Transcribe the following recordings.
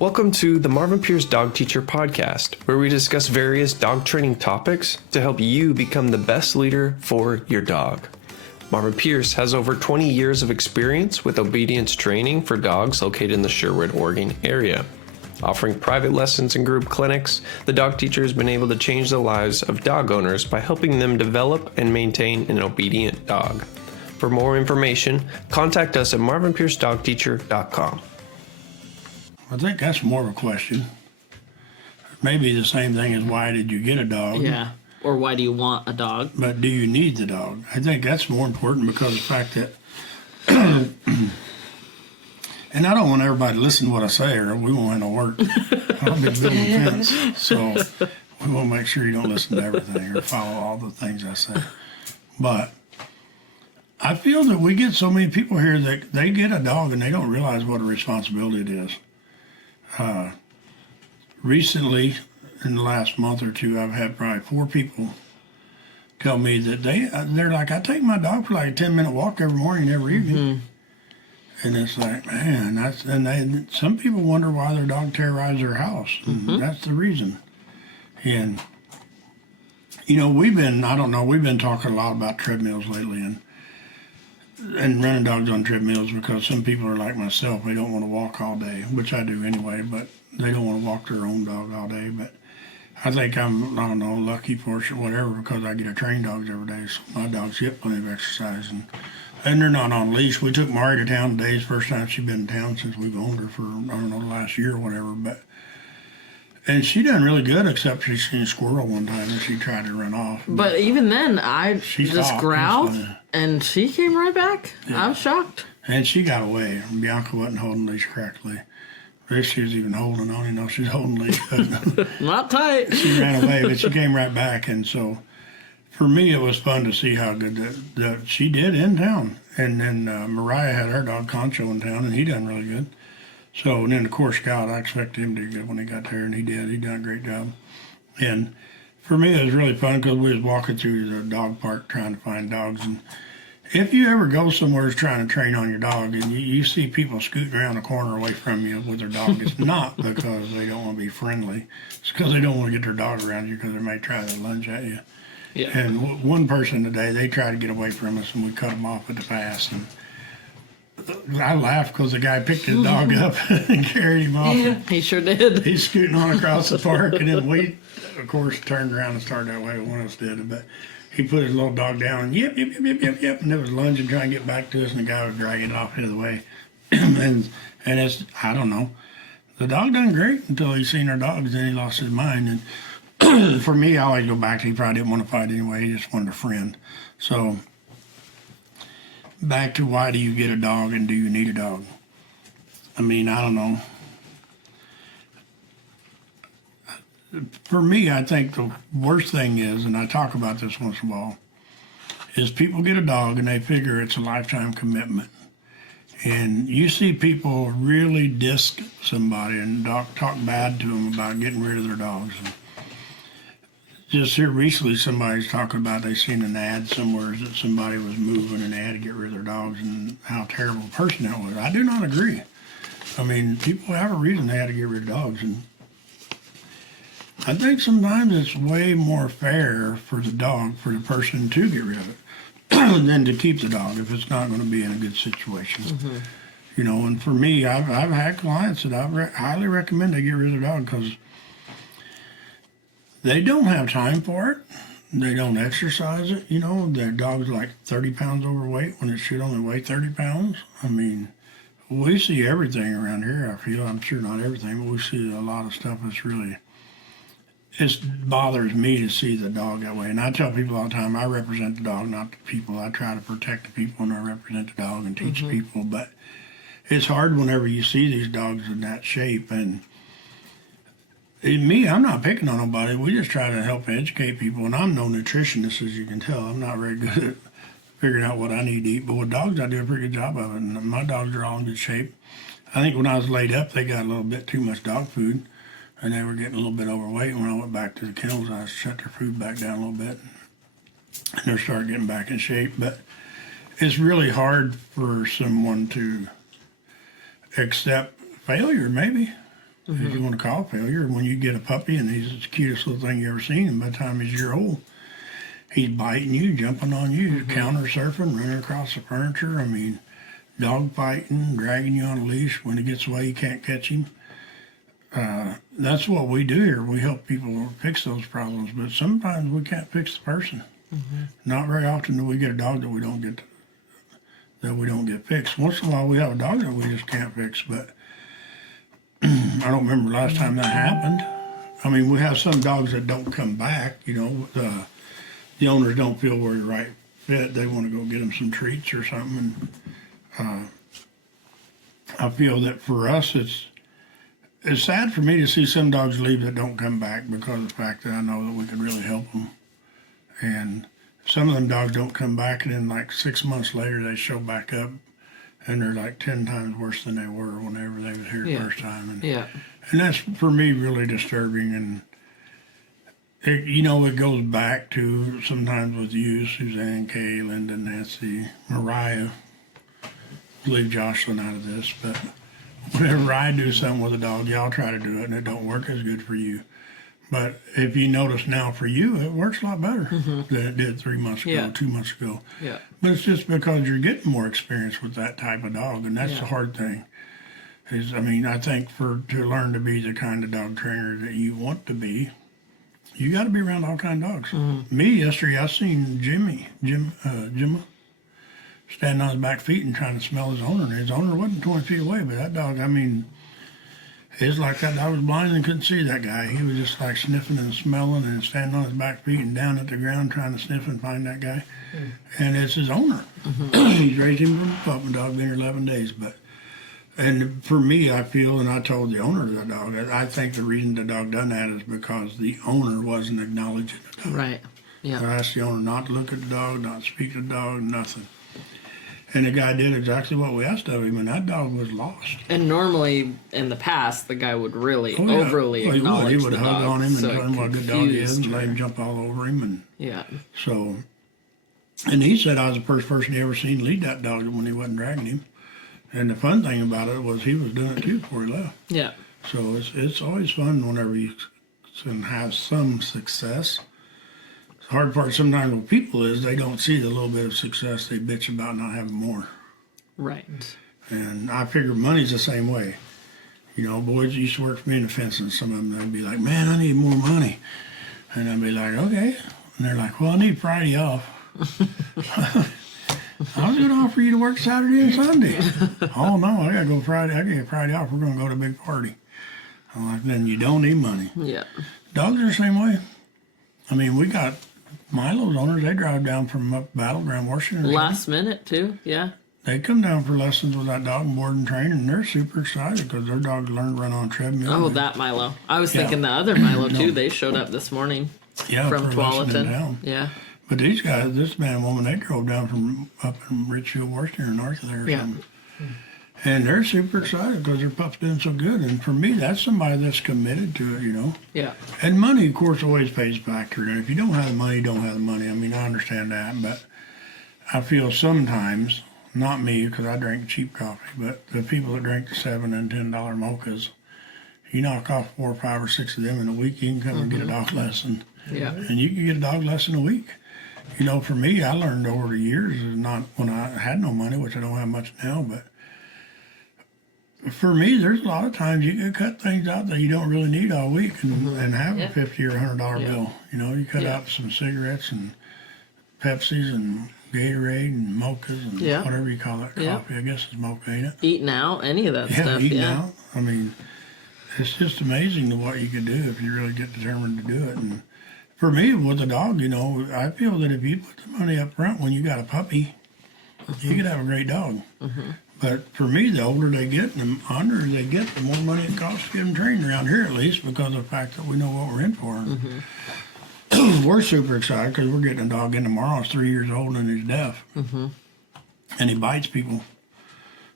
Welcome to the Marvin Pierce Dog Teacher Podcast, where we discuss various dog training topics to help you become the best leader for your dog. Marvin Pierce has over 20 years of experience with obedience training for dogs located in the Sherwood, Oregon area. Offering private lessons and group clinics, the dog teacher has been able to change the lives of dog owners by helping them develop and maintain an obedient dog. For more information, contact us at marvinpiercedogteacher.com. I think that's more of a question. Maybe the same thing as why did you get a dog? Yeah. Or why do you want a dog? But do you need the dog? I think that's more important because of the fact that, and I don't want everybody to listen to what I say or we won't have no work. I'll be building a fence. So we want to make sure you don't listen to everything or follow all the things I say. But I feel that we get so many people here that they get a dog and they don't realize what a responsibility it is. Recently, in the last month or two, I've had probably 4 people tell me that they're like, I take my dog for like a 10-minute walk every morning, every evening. Mm-hmm. And it's like, man, some people wonder why their dog terrorizes their house. And that's the reason. And, you know, we've been talking a lot about treadmills lately and running dogs on treadmills because some people are like myself, they don't want to walk all day, which I do anyway, but they don't want to walk their own dog all day. But I think I'm, lucky for it, whatever, because I get to train dogs every day, so my dogs get plenty of exercise. And they're not on leash. We took Mari to town today. It's the first time she's been in town since we've owned her for, the last year or whatever. And she done really good, except she seen a squirrel one time and she tried to run off. But even then, I just growled and she came right back. Yeah. I was shocked. And she got away. Bianca wasn't holding leash correctly. If she was even holding on, she's holding leash. Not tight. She ran away, but she came right back. And so for me, it was fun to see how good that she did in town. And then Mariah had her dog Concho in town, and he done really good. So, and then, of course, Scout, I expected him to do good when he got there, and he did. He done a great job. And for me, it was really fun because we was walking through the dog park trying to find dogs. And if you ever go somewhere trying to train on your dog and you see people scooting around the corner away from you with their dog, it's not because they don't want to be friendly. It's because they don't want to get their dog around you because they may try to lunge at you. Yeah. And one person today, they tried to get away from us, and we cut them off at the pass. And I laughed because the guy picked his dog up and carried him off. Yeah, he sure did. He's scooting on across the park, and then we, of course, turned around and started that way. One of us did, but he put his little dog down, and yip, and it was lunging, trying to get back to us, and the guy was dragging it off the other way. and it's, I don't know. The dog done great until he seen our dogs, then he lost his mind. And for me, I always go back to he probably didn't want to fight anyway. He just wanted a friend. So back to why do you get a dog and do you need a dog? I mean, I don't know. For me, I think the worst thing is, and I talk about this once in a while, is people get a dog and they figure it's a lifetime commitment. And you see people really diss somebody and talk bad to them about getting rid of their dogs. And just here recently, somebody's talking about they seen an ad somewhere that somebody was moving and they had to get rid of their dogs and how terrible a person that was. I do not agree. I mean, people have a reason they had to get rid of dogs. And I think sometimes it's way more fair for the dog, for the person to get rid of it than to keep the dog if it's not going to be in a good situation. Mm-hmm. You know, and for me, I've had clients that I highly recommend they get rid of their dog because they don't have time for it. They don't exercise it. You know, their dog's like 30 pounds overweight when it should only weigh 30 pounds. I mean, we see everything around here, I feel. I'm sure not everything, but we see a lot of stuff that's really, it bothers me to see the dog that way. And I tell people all the time, I represent the dog, not the people. I try to protect the people and I represent the dog and teach people. But it's hard whenever you see these dogs in that shape. And me, I'm not picking on nobody. We just try to help educate people. And I'm no nutritionist, as you can tell. I'm not very good at figuring out what I need to eat. But with dogs, I do a pretty good job of it. And my dogs are all in good shape. I think when I was laid up, they got a little bit too much dog food. And they were getting a little bit overweight. When I went back to the kennels, I shut their food back down a little bit. And they're starting getting back in shape. But it's really hard for someone to accept failure, maybe. If you want to call it failure, when you get a puppy and he's the cutest little thing you ever seen, and by the time he's a year old, he's biting you, jumping on you, counter surfing, running across the furniture. I mean, dog fighting, dragging you on a leash. When he gets away, you can't catch him. That's what we do here. We help people fix those problems, but sometimes we can't fix the person. Not very often do we get a dog that we don't get fixed. Once in a while, we have a dog that we just can't fix, but I don't remember the last time that happened. I mean, we have some dogs that don't come back. You know, the owners don't feel we're the right fit. They want to go get them some treats or something. And I feel that for us, it's sad for me to see some dogs leave that don't come back because of the fact that I know that we could really help them. And some of them dogs don't come back, and then like 6 months later they show back up, and they're like 10 times worse than they were whenever they was here the first time. And that's for me really disturbing. And it goes back to sometimes with you, Suzanne, Kay, Linda, Nancy, Mariah. Leave Jocelyn out of this, but whenever I do something with a dog, y'all try to do it, and it don't work as good for you. But if you notice now for you, it works a lot better than it did 3 months ago, 2 months ago. Yeah. But it's just because you're getting more experience with that type of dog, and that's the hard thing. I think to learn to be the kind of dog trainer that you want to be, you got to be around all kind of dogs. Me, yesterday, I seen Jimma, standing on his back feet and trying to smell his owner. And his owner wasn't 20 feet away, but that dog, it's like that dog was blind and couldn't see that guy. He was just like sniffing and smelling and standing on his back feet and down at the ground trying to sniff and find that guy. And it's his owner. He's raised him from a puppy dog, been here 11 days. And for me, I feel, and I told the owner of the dog, I think the reason the dog done that is because the owner wasn't acknowledging the dog. Right. Yeah. I asked the owner not to look at the dog, not to speak to the dog, nothing. And the guy did exactly what we asked of him, and that dog was lost. And normally, in the past, the guy would really overly acknowledge he would the hug dog, on him and so tell him what a good dog he is and let him jump all over him. And he said I was the first person he ever seen lead that dog when he wasn't dragging him. And the fun thing about it was he was doing it too before he left. Yeah. So it's always fun whenever you can have some success. The hard part sometimes with people is they don't see the little bit of success, they bitch about not having more. Right. And I figure money's the same way. You know, boys used to work for me in the fencing. Some of them, they'd be like, man, I need more money. And I'd be like, okay. And they're like, well, I need Friday off. I was going to offer you to work Saturday and Sunday. Oh, no, I got to go Friday. I get Friday off. We're going to go to a big party. I'm like, then you don't need money. Yeah. Dogs are the same way. I mean, we got Milo's owners. They drive down from up Battleground, Washington. Last minute, too. Yeah. They come down for lessons with that dog, board and train, and they're super excited because their dog learned to run on a treadmill. Oh, that Milo. I was thinking the other Milo, too. They showed up this morning from Tualatin. Yeah. But these guys, this man and woman, they drove down from up in Richfield, Washington, north of there or something. And they're super excited because their pup's doing so good. And for me, that's somebody that's committed to it, you know. Yeah. And money, of course, always pays a factor. And if you don't have the money, you don't have the money. I mean, I understand that. But I feel sometimes, not me because I drink cheap coffee, but the people that drink the $7 and $10 mochas, you knock off 4 or 5 or 6 of them in a week, you can come and get a dog lesson. Yeah. And you can get a dog lesson a week. You know, for me, I learned over the years, not when I had no money, which I don't have much now, but for me, there's a lot of times you can cut things out that you don't really need all week and have a $50 or $100 bill. You know, you cut out some cigarettes and Pepsis and Gatorade and mochas and whatever you call that coffee. I guess it's mocha, ain't it? Eating out, any of that stuff. Eating out. I mean, it's just amazing to what you could do if you really get determined to do it. And for me, with a dog, you know, I feel that if you put the money up front when you got a puppy, you could have a great dog. But for me, the older they get and the honorer they get, the more money it costs to get them trained around here, at least, because of the fact that we know what we're in for. We're super excited because we're getting a dog in tomorrow. He's 3 years old and he's deaf. And he bites people.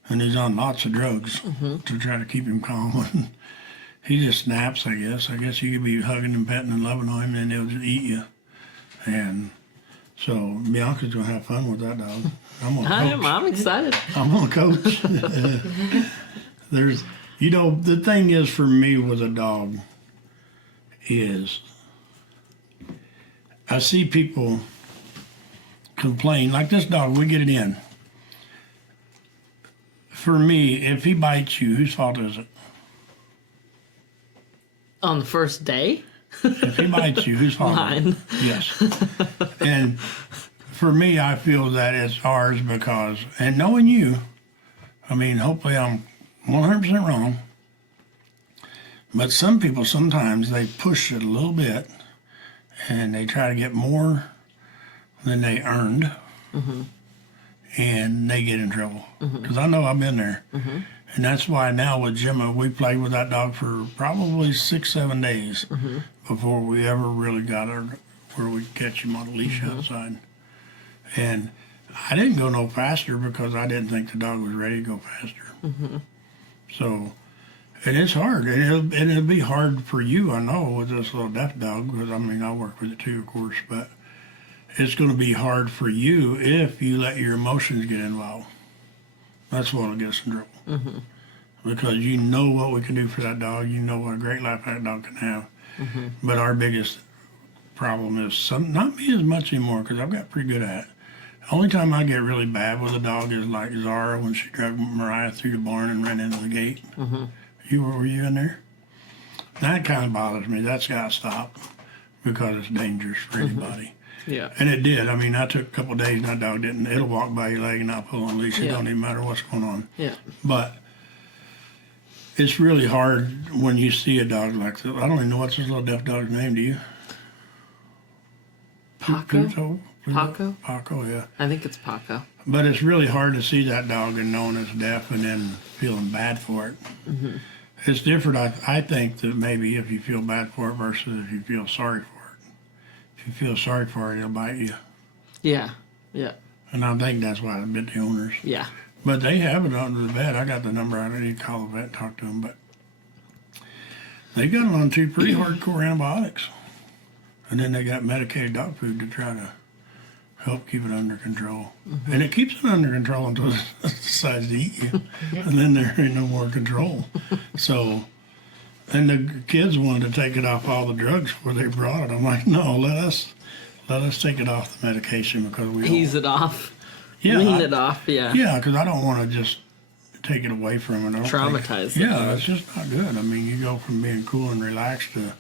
And he's on lots of drugs to try to keep him calm. He just snaps, I guess. I guess you could be hugging and petting and loving on him and he'll just eat you. And so Bianca's going to have fun with that dog. I'm excited. I'm excited. I'm going to coach. You know, the thing is for me with a dog is I see people complain, like this dog, we get it in. For me, if he bites you, whose fault is it? On the first day? If he bites you, whose fault is it? Mine. Yes. And for me, I feel that it's ours because, and knowing you, I mean, hopefully I'm 100% wrong, but some people sometimes they push it a little bit and they try to get more than they earned, and they get in trouble. Because I know I've been there. And that's why now with Gemma, we played with that dog for probably 6-7 days before we ever really got her where we could catch him on a leash outside. And I didn't go no faster because I didn't think the dog was ready to go faster. So, and it's hard. And it'll be hard for you, I know, with this little deaf dog, because I mean, I work with it too, of course, but it's going to be hard for you if you let your emotions get involved. That's what'll get us in trouble. Because you know what we can do for that dog. You know what a great life that dog can have. But our biggest problem is not me as much anymore, because I've got pretty good at it. The only time I get really bad with a dog is like Zara when she dragged Mariah through the barn and ran into the gate. Were you in there? That kind of bothers me. That's got to stop because it's dangerous for anybody. Yeah. And it did. I mean, I took a couple of days and that dog didn't. It'll walk by your leg and not pull on a leash. It don't even matter what's going on. Yeah. But it's really hard when you see a dog like that. I don't even know what's this little deaf dog's name, do you? Paco? Paco? Paco, yeah. I think it's Paco. But it's really hard to see that dog and knowing it's deaf and then feeling bad for it. It's different, I think, that maybe if you feel bad for it versus if you feel sorry for it. If you feel sorry for it, it'll bite you. Yeah. Yeah. And I think that's why they bit the owners. Yeah. But they have it under the vet. I got the number. I need to call the vet and talk to them. But they got it on 2 pretty hardcore antibiotics. And then they got medicated dog food to try to help keep it under control. And it keeps it under control until it decides to eat you. And then there ain't no more control. So, and the kids wanted to take it off all the drugs before they brought it. I'm like, no, let us take it off the medication because we Ease it off. Yeah, Wean it off, yeah. Yeah, because I don't want to just take it away from it. Traumatize the Yeah, dog. it's just not good. I mean, you go from being cool and relaxed to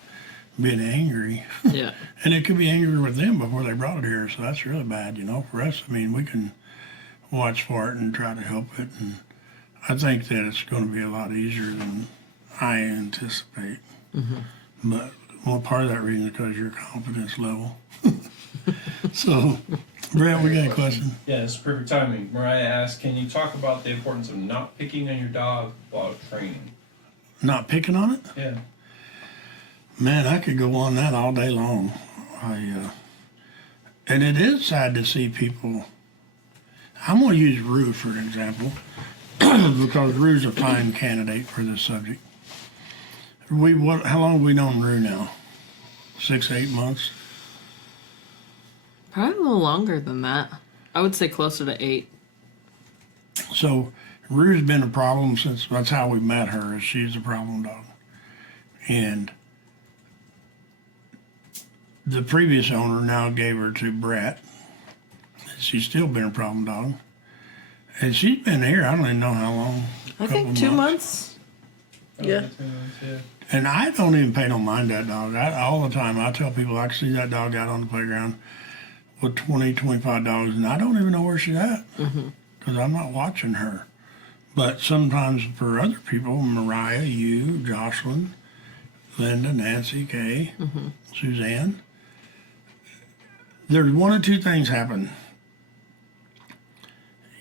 being angry. Yeah. And it could be angry with them before they brought it here, so that's really bad, you know. For us, I mean, we can watch for it and try to help it, and I think that it's going to be a lot easier than I anticipate. But well, part of that reason is because your confidence level. So, Brett, we got a question. Yeah, it's perfect timing. Mariah asked, can you talk about the importance of not picking on your dog while training? Not picking on it? Yeah. Man, I could go on that all day long. And it is sad to see people. I'm going to use Rue for an example, because Rue's a fine candidate for this subject. How long have we known Rue now? 6, 8 months? Probably a little longer than that. I would say closer to 8. So Rue's been a problem since, that's how we met her, is she's a problem dog. And the previous owner now gave her to Brett. She's still been a problem dog. And she's been here, I don't even know how long. I think 2 months. Yeah. And I don't even pay no mind that dog. All the time, I tell people I can see that dog out on the playground with 20, 25 dogs, and I don't even know where she's at because I'm not watching her. But sometimes for other people, Mariah, you, Jocelyn, Linda, Nancy, Kay, Suzanne, there's one of two things happen.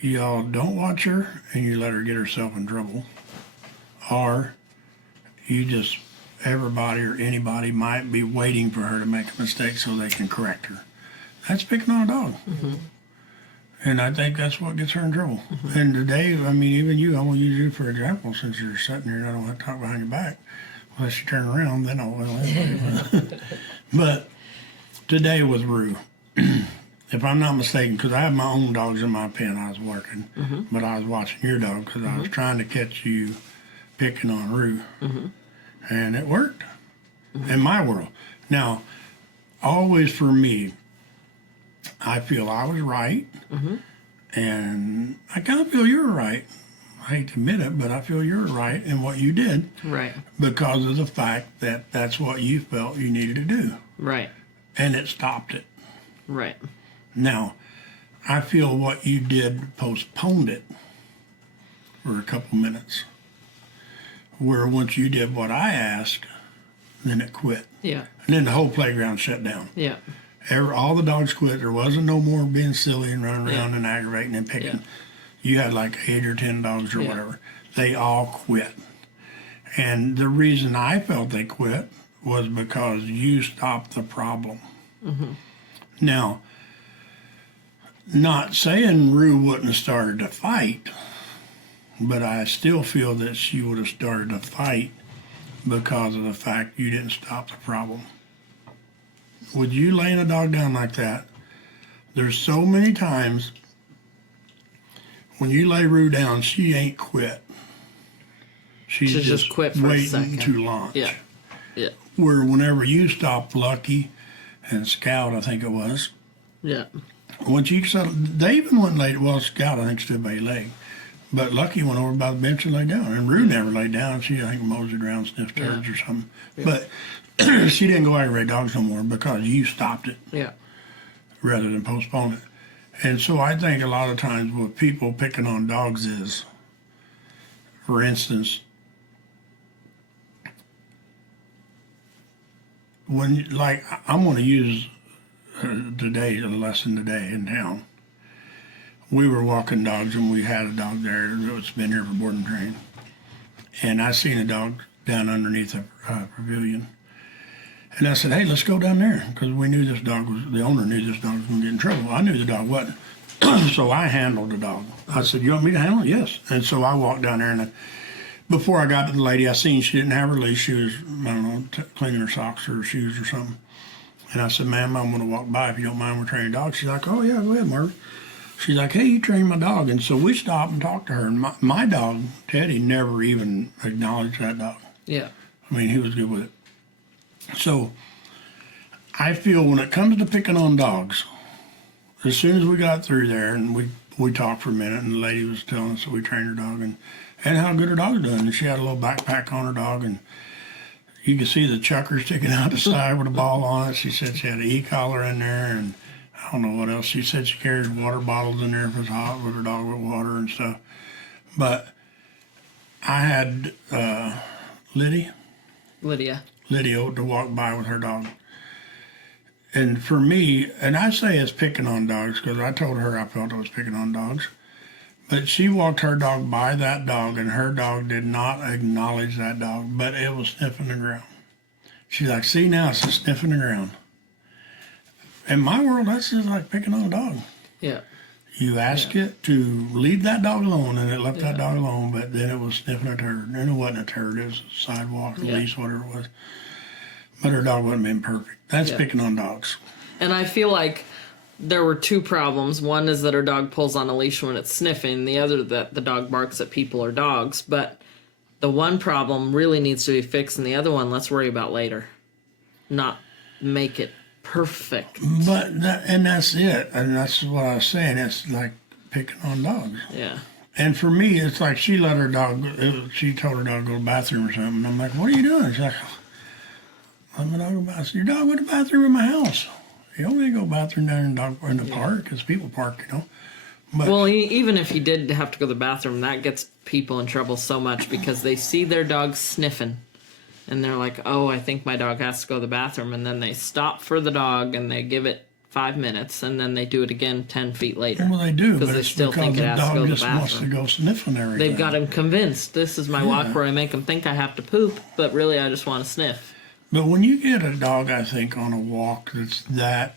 Y'all don't watch her and you let her get herself in trouble, or you just, everybody or anybody might be waiting for her to make a mistake so they can correct her. That's picking on a dog. And I think that's what gets her in trouble. And today, I mean, even you, I want to use you for example, since you're sitting here and I don't have to talk behind your back. Unless you turn around, then I will. But today with Rue, if I'm not mistaken, because I have my own dogs in my pen, I was working, but I was watching your dog because I was trying to catch you picking on Rue. And it worked in my world. Now, always for me, I feel I was right, and I kind of feel you're right. I hate to admit it, but I feel you're right in what you did. Right. Because of the fact that that's what you felt you needed to do. Right. And it stopped it. Right. Now, I feel what you did postponed it for a couple minutes. Where once you did what I asked, then it quit. Yeah. And then the whole playground shut down. Yeah. All the dogs quit. There wasn't no more being silly and running around and aggravating and picking. Yeah. You had like 8 or 10 dogs or Yeah. whatever. They all quit. And the reason I felt they quit was because you stopped the problem. Now, not saying Rue wouldn't have started to fight, but I still feel that she would have started to fight because of the fact you didn't stop the problem. Would you laying a dog down like that? There's so many times when you lay Rue down, she ain't quit. She's She just quit for a waiting second. to launch. Yeah. Yeah. Where whenever you stopped Lucky and Scout, I think it was, Yeah. once you settled, they even went late. Well, Scout, I think, stood by your leg. But Lucky went over by the bench and laid down. And Rue never laid down. She, I think, moseyed around, sniffed turds or something. But she didn't go aggravate dogs no more because you stopped it Yeah. rather than postpone it. And so I think a lot of times with people picking on dogs is, for instance, when, like, I'm going to use today, a lesson today in town. We were walking dogs and we had a dog there that's been here for board and train. And I seen a dog down underneath a pavilion. And I said, hey, let's go down there. Because we knew this dog was, the owner knew this dog was going to get in trouble. I knew the dog wasn't. So I handled the dog. I said, you want me to handle it? Yes. And so I walked down there and before I got to the lady, I seen she didn't have her leash. She was, I don't know, cleaning her socks or her shoes or something. And I said, ma'am, I'm going to walk by if you don't mind, we're training dogs. She's like, oh, yeah, go ahead, Marv. She's like, hey, you train my dog. And so we stopped and talked to her. And my dog, Teddy, never even acknowledged that dog. Yeah. I mean, he was good with it. So I feel when it comes to picking on dogs, as soon as we got through there and we talked for a minute and the lady was telling us that we trained her dog and how good her dog's doing. And she had a little backpack on her dog and you could see the chucker sticking out the side with a ball on it. She said she had an e-collar in there and I don't know what else. She said she carried water bottles in there if it was hot with her dog with water and stuff. But I had Lydia to walk by with her dog. And for me, and I say it's picking on dogs because I told her I felt I was picking on dogs. But she walked her dog by that dog and her dog did not acknowledge that dog, but it was sniffing the ground. She's like, see now, it's just sniffing the ground. In my world, that's just like picking on a dog. Yeah. You ask it to leave that dog alone, and it left that dog alone, but then it was sniffing a turd. And it wasn't a turd, it was a sidewalk, a leash, whatever it was. But her dog wasn't being perfect. That's picking on dogs. And I feel like there were two problems. One is that her dog pulls on a leash when it's sniffing. The other that the dog barks at people or dogs. But the one problem really needs to be fixed, and the other one, let's worry about later. Not make it perfect. But that's it, and that's what I was saying. It's like picking on dogs. Yeah. And for me, it's like she let her dog. She told her dog to go to the bathroom or something. And I'm like, "What are you doing?" She's like, "I'm a dog to the bathroom." Your dog went to the bathroom in my house. You don't need to go to the bathroom down in the park because people park, you know. But, well, even if he did have to go to the bathroom, that gets people in trouble so much because they see their dog sniffing. And they're like, oh, I think my dog has to go to the bathroom. And then they stop for the dog and they give it 5 minutes. And then they do it again 10 feet later. well, they do, but they it's still because think it the has to dog go to the just wants to bathroom. go sniffing everything. They've got him convinced. This is my walk where I make him think I have to poop. But really, I just want to sniff. But when you get a dog, I think, on a walk that's that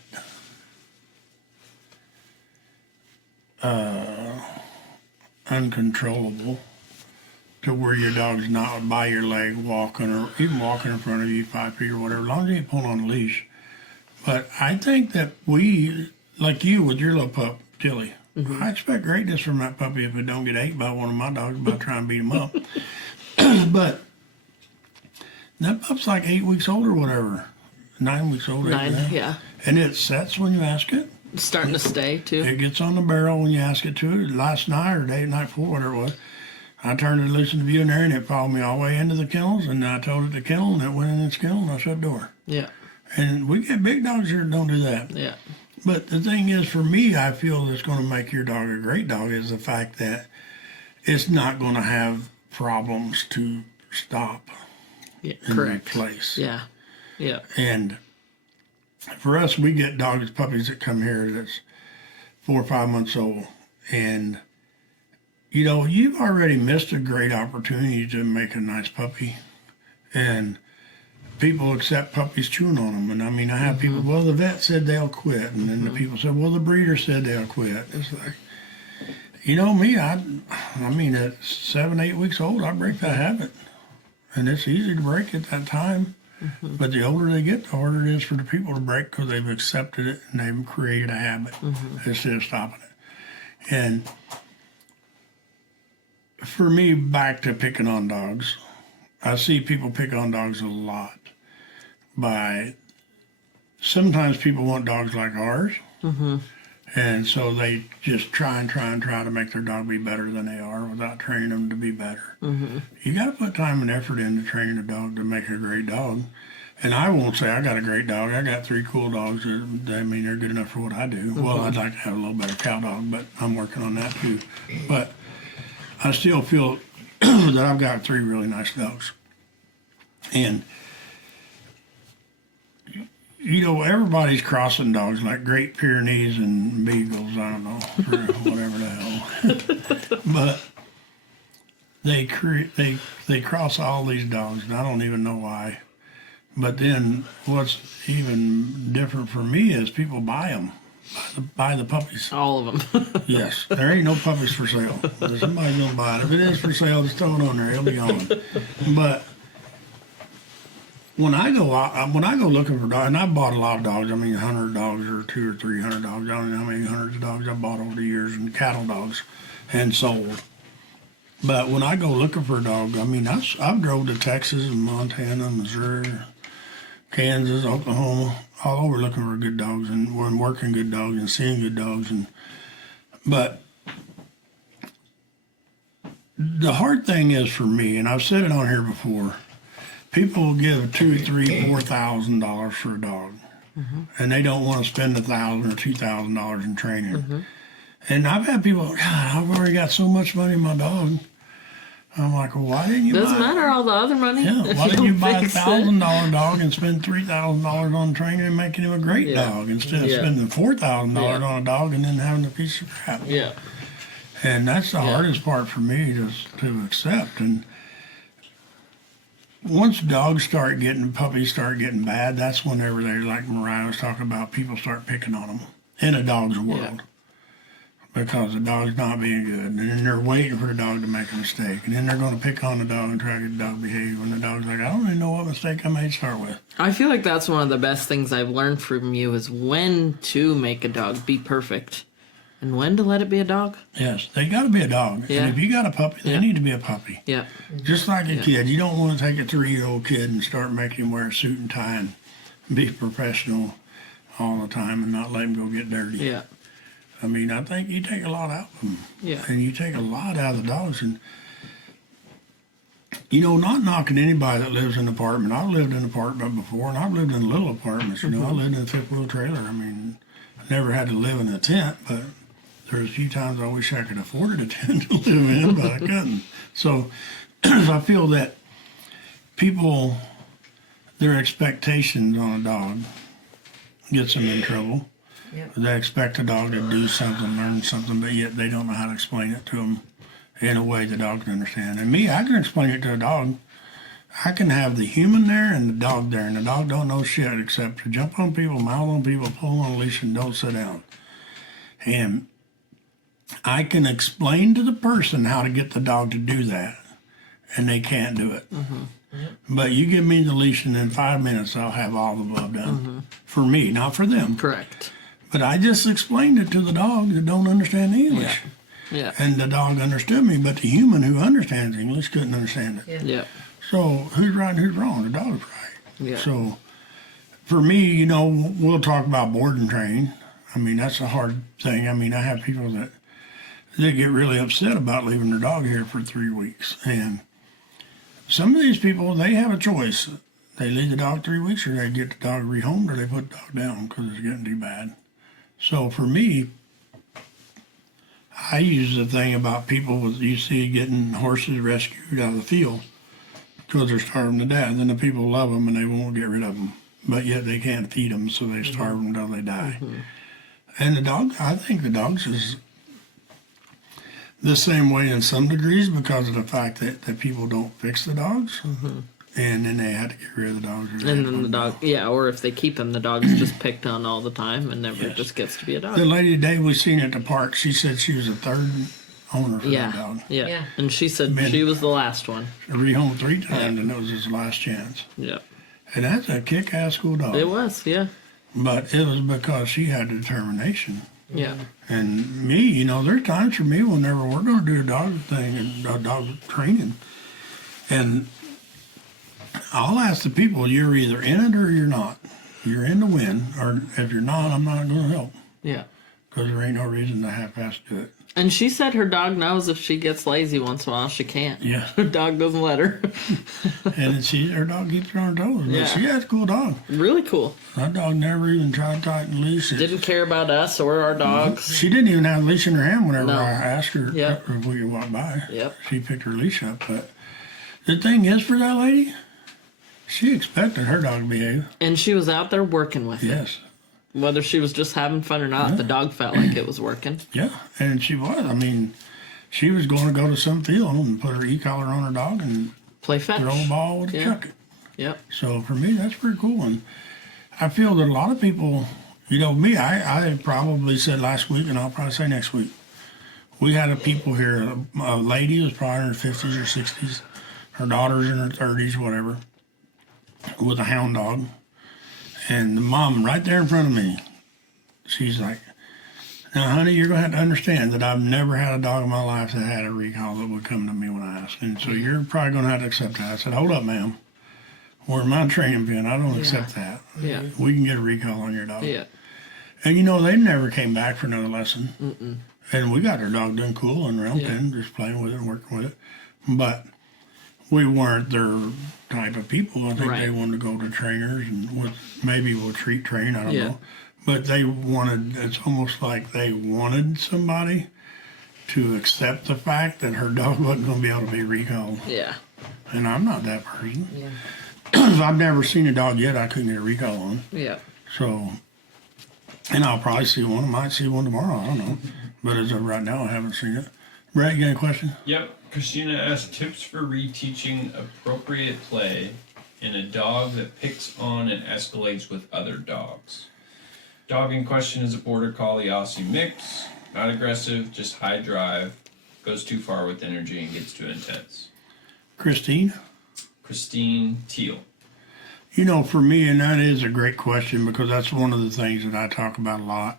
uncontrollable to where your dog's not by your leg walking or even walking in front of you 5 feet or whatever, as long as you ain't pulling on a leash. But I think that we, like you with your little pup, Tilly, I expect greatness from that puppy if it don't get ate by one of my dogs by trying to beat him up. But that pup's like 8 weeks old or whatever. 9 weeks old. 9, yeah. And it sets when you ask it. Starting to stay too. It gets on the barrel when you ask it to. Last night or day night before, whatever it was, I turned it loose in the view in there, and it followed me all the way into the kennels, and I told it to kennel, and it went in its kennel, and I shut the door. Yeah. And we get big dogs here that don't do that. Yeah. But the thing is, for me, I feel that's going to make your dog a great dog is the fact that it's not going to have problems to stop Yeah. in Correct. place. Yeah. Yeah. And for us, we get dogs, puppies that come here that's 4 or 5 months old. And, you know, you've already missed a great opportunity to make a nice puppy. And people accept puppies chewing on them. And I mean, I have people, well, the vet said they'll quit. And then the people said, well, the breeder said they'll quit. It's like, you know me, I mean, at 7, 8 weeks old, I break that habit. And it's easy to break at that time. But the older they get, the harder it is for the people to break because they've accepted it and they've created a habit instead of stopping it. And for me, back to picking on dogs, I see people pick on dogs a lot. Sometimes people want dogs like ours. And so they just try to make their dog be better than they are without training them to be better. You got to put time and effort into training a dog to make a great dog. And I won't say I got a great dog. I got 3 cool dogs. I mean, they're good enough for what I do. Well, I'd like to have a little better cow dog, but I'm working on that too. But I still feel that I've got 3 really nice dogs. And you know, everybody's crossing dogs like Great Pyrenees and Beagles, I don't know, or whatever the hell. But they cross all these dogs, and I don't even know why. But then what's even different for me is people buy them, buy the puppies. All of them. Yes, there ain't no puppies for sale. Somebody's gonna buy it. If it is for sale, just throw it on there. It'll be on. But when I go out, when I go looking for dogs, and I bought a lot of dogs. I mean, 100 dogs or 200 or 300 dogs. I don't know how many hundreds of dogs I bought over the years, and cattle dogs, and sold. But when I go looking for a dog, I mean, I've drove to Texas and Montana, Missouri, Kansas, Oklahoma, all over looking for good dogs and working good dogs and seeing good dogs. But the hard thing is for me, and I've said it on here before, people will give $2,000, $3,000, $4,000 for a dog, and they don't want to spend $1,000 or $2,000 in training. And I've had people, God, I've already got so much money in my dog. I'm like, well, why didn't you Doesn't buy matter all the other money. Yeah, if why didn't you don't buy a fix it. $1,000 dog and spend $3,000 on training and making him a great Yeah. dog instead of Yeah. spending $4,000 Yeah. on a dog and then having a piece of crap? Yeah. And that's the Yeah. hardest part for me to accept. And once puppies start getting bad, that's whenever they, like Mariah was talking about, people start picking on them in a dog's world. Because the dog's not being good. And then they're waiting for the dog to make a mistake. And then they're going to pick on the dog and try to get the dog behave. When the dog's like, I don't even know what mistake I made to start with. I feel like that's one of the best things I've learned from you is when to make a dog be perfect and when to let it be a dog. Yes, they got to be a dog. Yeah. And if you got a puppy, they need to be a puppy. Yeah. Just like a kid. You don't want to take a 3-year-old kid and start making him wear a suit and tie and be professional all the time and not let him go get dirty. Yeah. I mean, I think you take a lot out of them. Yeah. And you take a lot out of the dogs. And, you know, not knocking anybody that lives in an apartment. I've lived in an apartment before, and I've lived in little apartments. You know, I lived in a fifth-wheel trailer. I mean, I never had to live in a tent, but there's a few times I wish I could afford a tent to live in, but I couldn't. So I feel that people, their expectations on a dog gets them in trouble. Yep. They expect a dog to do something, learn something, but yet they don't know how to explain it to them in a way the dog can understand. And me, I can explain it to a dog. I can have the human there and the dog there, and the dog don't know shit except to jump on people, mouth on people, pull on a leash, and don't sit down. And I can explain to the person how to get the dog to do that, and they can't do it. But you give me the leash, and in 5 minutes, I'll have all the above done. For me, not for them. Correct. But I just explained it to the dog that don't understand English. Yeah. And the dog understood me, but the human who understands English couldn't understand it. Yeah. So who's right and who's wrong? The dog's right. Yeah. So for me, you know, we'll talk about board and train. I mean, that's a hard thing. I mean, I have people that they get really upset about leaving their dog here for 3 weeks. And some of these people, they have a choice. They leave the dog 3 weeks, or they get the dog rehomed, or they put the dog down because it's getting too bad. So for me, I use the thing about people you see getting horses rescued out of the field because they're starving to death, and the people love them and they won't get rid of them, but yet they can't feed them, so they starve them until they die. And the dog, I think the dogs is the same way in some degrees because of the fact that people don't fix the dogs, and then they had to get rid of the dogs. And then the dog, yeah, or if they keep him, the dog's just picked on all the time and never just gets to be a The dog. lady today we seen at the park, she said she was the third owner for that Yeah, dog. yeah, Yeah. and she said Man. she was the last one. Rehomed 3 times, and it was his last chance. Yeah, And that's a kick-ass cool dog. it was. Yeah, But it was because she had determination. yeah, And me, you know, there's times for me whenever we're going to do a dog thing and dog training, and I'll ask the people, you're either in it or you're not. You're in to win, or if you're not, I'm not going to help yeah. because there ain't no reason to half-ass do it. And she said her dog knows if she gets lazy once in a while, she can't. Yeah. Her dog doesn't let her. And her dog keeps her on her toes. But Yeah. she has a cool dog. Really cool. That dog never even tried to tighten leash. Didn't care about us or our dogs. She didn't even have a leash in her hand whenever No. I asked her Yep. if we could walk by. Yep. She picked her leash up. But the thing is, for that lady, she expected her dog to behave. And she was out there working with it. Yes. Whether she was just having fun or not, the dog felt like it was working. Yeah. And she was. I mean, she was going to go to some field and put her e-collar on her dog and Play fetch. throw a ball with a Yeah. chuck it. Yep. So for me, that's pretty cool. And I feel that a lot of people, you know, me, I probably said last week, and I'll probably say next week, we had a people here, a lady was probably in her 50s or 60s, her daughter's in her 30s, whatever, with a hound dog. And the mom right there in front of me, she's like, now, honey, you're going to have to understand that I've never had a dog in my life that had a recall that would come to me when I asked. And so you're probably going to have to accept that. I said, hold up, ma'am. We're my training pin. I don't accept that. Yeah. We can get a recall on your dog. Yeah. And you know, they never came back for another lesson. And we got our dog done cool in round Yeah. 10, just playing with it and working with it. But we weren't their type of people. I think Right. they wanted to go to trainers and maybe we'll treat train, I don't Yeah. know. But they wanted, it's almost like they wanted somebody to accept the fact that her dog wasn't going to be able to be recalled. Yeah. And I'm not that person. Yeah. I've never seen a dog yet I couldn't get a recall on. Yeah. So, and I'll probably see one. I might see one tomorrow. I don't know. But as of right now, I haven't seen it. Brett, you got a question? Yep. Christina asked tips for reteaching appropriate play in a dog that picks on and escalates with other dogs. Dog in question is a border collie Aussie mix. Not aggressive, just high drive. Goes too far with energy and gets too intense. Christine? Christine Teal. You know, for me, and that is a great question because that's one of the things that I talk about a lot.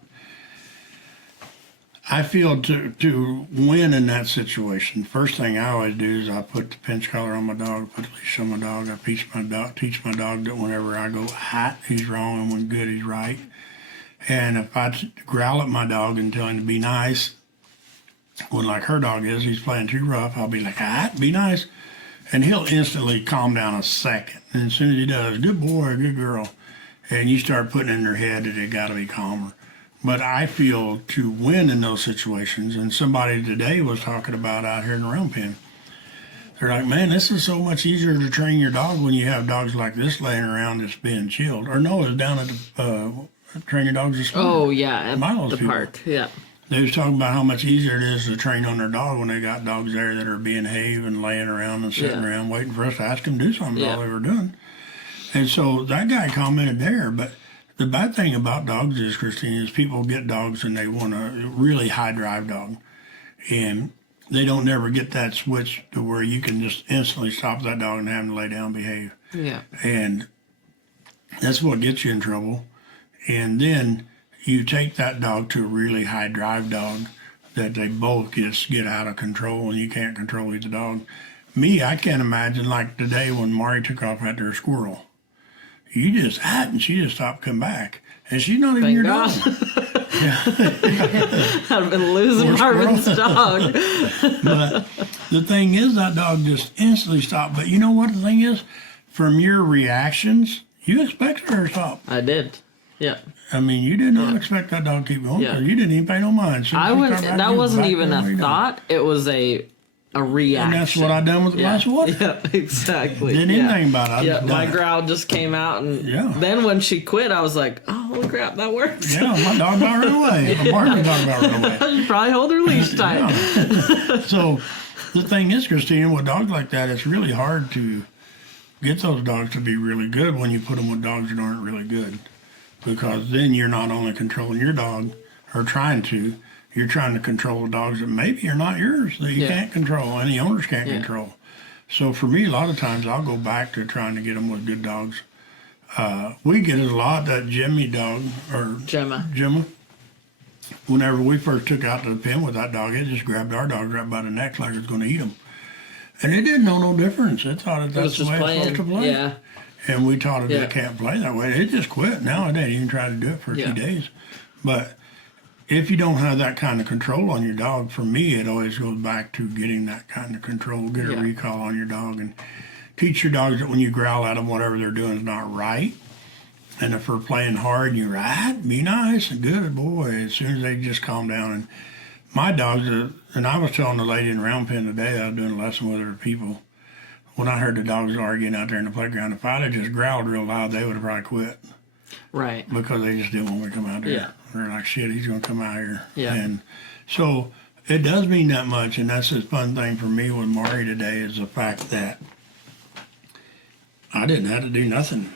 I feel to win in that situation, first thing I always do is I put the pinch collar on my dog, put the leash on my dog. I teach my dog that whenever I go hot, he's wrong, and when good, he's right. And if I growl at my dog and tell him to be nice, when like her dog is, he's playing too rough, I'll be like, be nice. And he'll instantly calm down a second. And as soon as he does, good boy, good girl. And you start putting in their head that they got to be calmer. But I feel to win in those situations, and somebody today was talking about out here in the round pen, they're like, man, this is so much easier to train your dog when you have dogs like this laying around just being chilled. Or no, it was down at the train your dogs this morning. Oh, yeah. At Milo's the people. park. Yeah. They was talking about how much easier it is to train on their dog when they got dogs there that are being behaved and laying around and sitting Yeah. around waiting for us to ask them to do something. Yeah. All they were doing. And so that guy commented there. But the bad thing about dogs is, Christine, is people get dogs and they want a really high drive dog. And they don't never get that switch to where you can just instantly stop that dog and have them lay down and behave. Yeah. And that's what gets you in trouble. And then you take that dog to a really high drive dog that they both just get out of control and you can't control either dog. Me, I can't imagine like today when Mari took off after a squirrel. You just and she just stopped coming back. And she's not even Thank your God. dog. I've been losing Poor Marvin's squirrel. dog. But the thing is, that dog just instantly stopped. But you know what the thing is? From your reactions, you expected her to stop. I did. Yeah. I mean, you did not expect that dog to keep going. Yeah. 'Cause you didn't even pay no mind. So I she wouldn't. started back, That you wasn't back even there, a what are you doing? thought. It was a reaction. And that's what I done with the glass of water. Yeah, exactly. Didn't yeah. anything about it. I Yeah, just my done it. growl just came out, and Yeah. then when she quit, I was like, "Oh, holy crap, that worked!" Yeah, my dog got run away. My partner dog got run away. You probably hold her leash tight. Yeah. So the thing is, Christina, with dogs like that, it's really hard to get those dogs to be really good when you put them with dogs that aren't really good. Because then you're not only controlling your dog, or trying to, you're trying to control the dogs that maybe are not yours, that you Yeah. can't control, and the owners can't Yeah. control. So for me, a lot of times I'll go back to trying to get them with good dogs. We get it a lot, that Jimmy dog, or Gemma. Gemma. Whenever we first took out to the pen with that dog, it just grabbed our dog right by the neck like it was going to eat him. And it didn't know no difference. It thought It was that's the just way it's playing. supposed to play. Yeah. And we taught it Yeah. they can't play that way. It just quit. Now it didn't even try to do it for a Yeah. few days. But if you don't have that kind of control on your dog, for me, it always goes back to getting that kind of control, get a Yeah. recall on your dog, and teach your dogs that when you growl at them, whatever they're doing is not right. And if they're playing hard, you're right, be nice and good boy. As soon as they just calm down. And my dogs, and I was telling the lady in Round Pen today, I was doing a lesson with her people. When I heard the dogs arguing out there in the playground, if I'd have just growled real loud, they would have probably quit Right. because they just didn't want me to come out there. Yeah. They're like, shit, he's going to come out here. Yeah. And so it does mean that much. And that's the fun thing for me with Mari today is the fact that I didn't have to do nothing.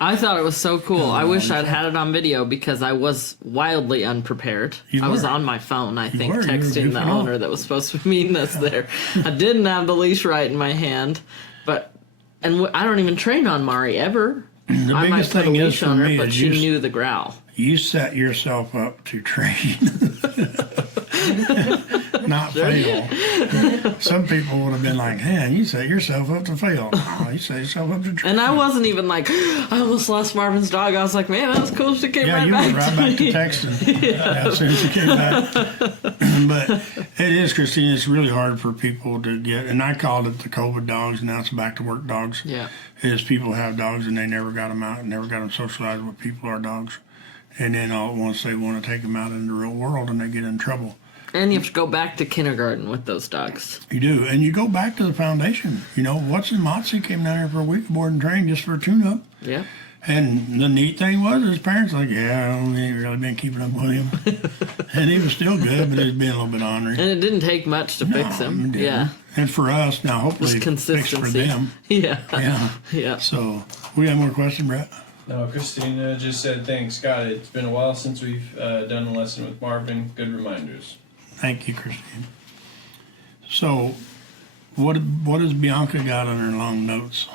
I thought it was so cool. I wish I'd had it on video because I was wildly unprepared. You I was were. on my phone, I think, were. You were texting the goofing off. owner that was supposed to be meeting us there. I didn't have the leash right in my hand, but I don't even train on Mari ever. The I might biggest put a thing is leash for on her, me but is she knew the growl. you set yourself up to train, not fail. Some people would have been like, man, you set yourself up to fail. No, you set yourself up to train. And I wasn't even like, I almost lost Marvin's dog. I was like, man, that was cool. She came Yeah, right you back went right back to me. texting as soon as you came back. But it is, Christine, it's really hard for people to get, and I called it the COVID dogs, and now it's back to work dogs. Yeah. Is people have dogs and they never got them out and never got them socialized with people or dogs. And then all at once they want to take them out in the real world and they get in trouble. And you have to go back to kindergarten with those dogs. You do. And you go back to the foundation. You know, Watson Motsy came down here for a week of board and train just for a tune-up. Yeah. And the neat thing was his parents like, yeah, we ain't really been keeping up with him. And he was still good, but he was being a little bit ornery. And it didn't take much to fix No, him. it didn't. Yeah. And for us, now hopefully Just it fixed for consistency. them. Yeah. Yeah. Yeah. So, we got more questions, Brett? No, Christina just said thanks, Scott. It's been a while since we've done a lesson with Marvin. Good reminders. Thank you, Christine. So, what has Bianca got on her long notes?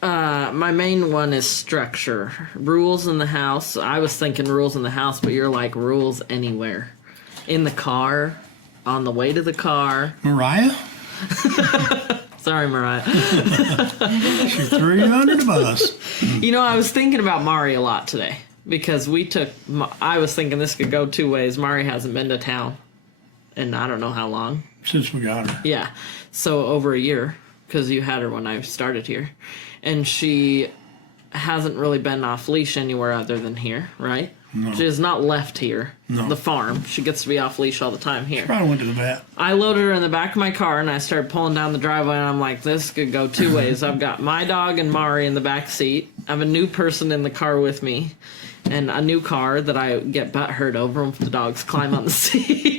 My main one is structure. Rules in the house. I was thinking rules in the house, but you're like rules anywhere. In the car, on the way to the car. Mariah? Sorry, Mariah. She threw you under the bus. You know, I was thinking about Mari a lot today because I was thinking this could go two ways. Mari hasn't been to town in I don't know how long. Since we got her. Yeah. So over a year because you had her when I started here. And she hasn't really been off leash anywhere other than here, right? No. She has not left here, No. the farm. She gets to be off leash all the time here. Probably went to the vet. I loaded her in the back of my car and I started pulling down the driveway and I'm like, this could go two ways. I've got my dog and Mari in the back seat. I have a new person in the car with me and a new car that I get butthurt over if the dogs climb on the seat.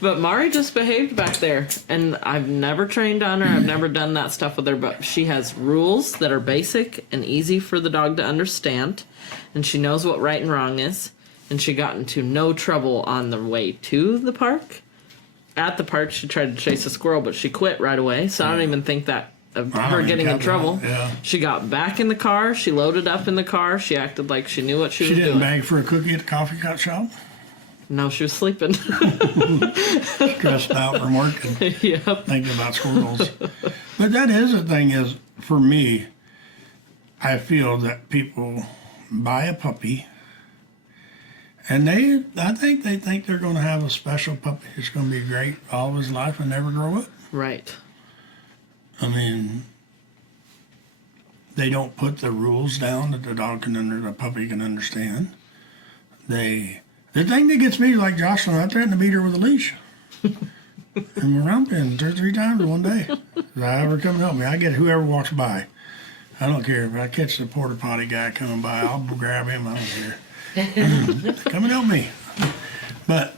But Mari just behaved back there and I've never trained on her. I've never done that stuff with her, but she has rules that are basic and easy for the dog to understand. And she knows what right and wrong is. And she got into no trouble on the way to the park. At the park, she tried to chase a squirrel, but she quit right away. So I don't even think that of I her don't getting even in count trouble. that, yeah. She got back in the car. She loaded up in the car. She acted like she knew what she She was didn't doing. beg for a cookie at the coffee shop? No, she was sleeping. Stressed out from working, Yep. thinking about squirrels. But that is the thing is, for me, I feel that people buy a puppy and I think they think they're going to have a special puppy. It's going to be great all of his life and never grow up. Right. I mean, they don't put the rules down that the puppy can understand. The thing that gets me, like Jocelyn, I threatened to beat her with a leash. And we're romping 2 or 3 times in one day. If I ever come to help me, I get whoever walks by. I don't care if I catch the porta potty guy coming by, I'll grab him. I don't care. Come and help me. But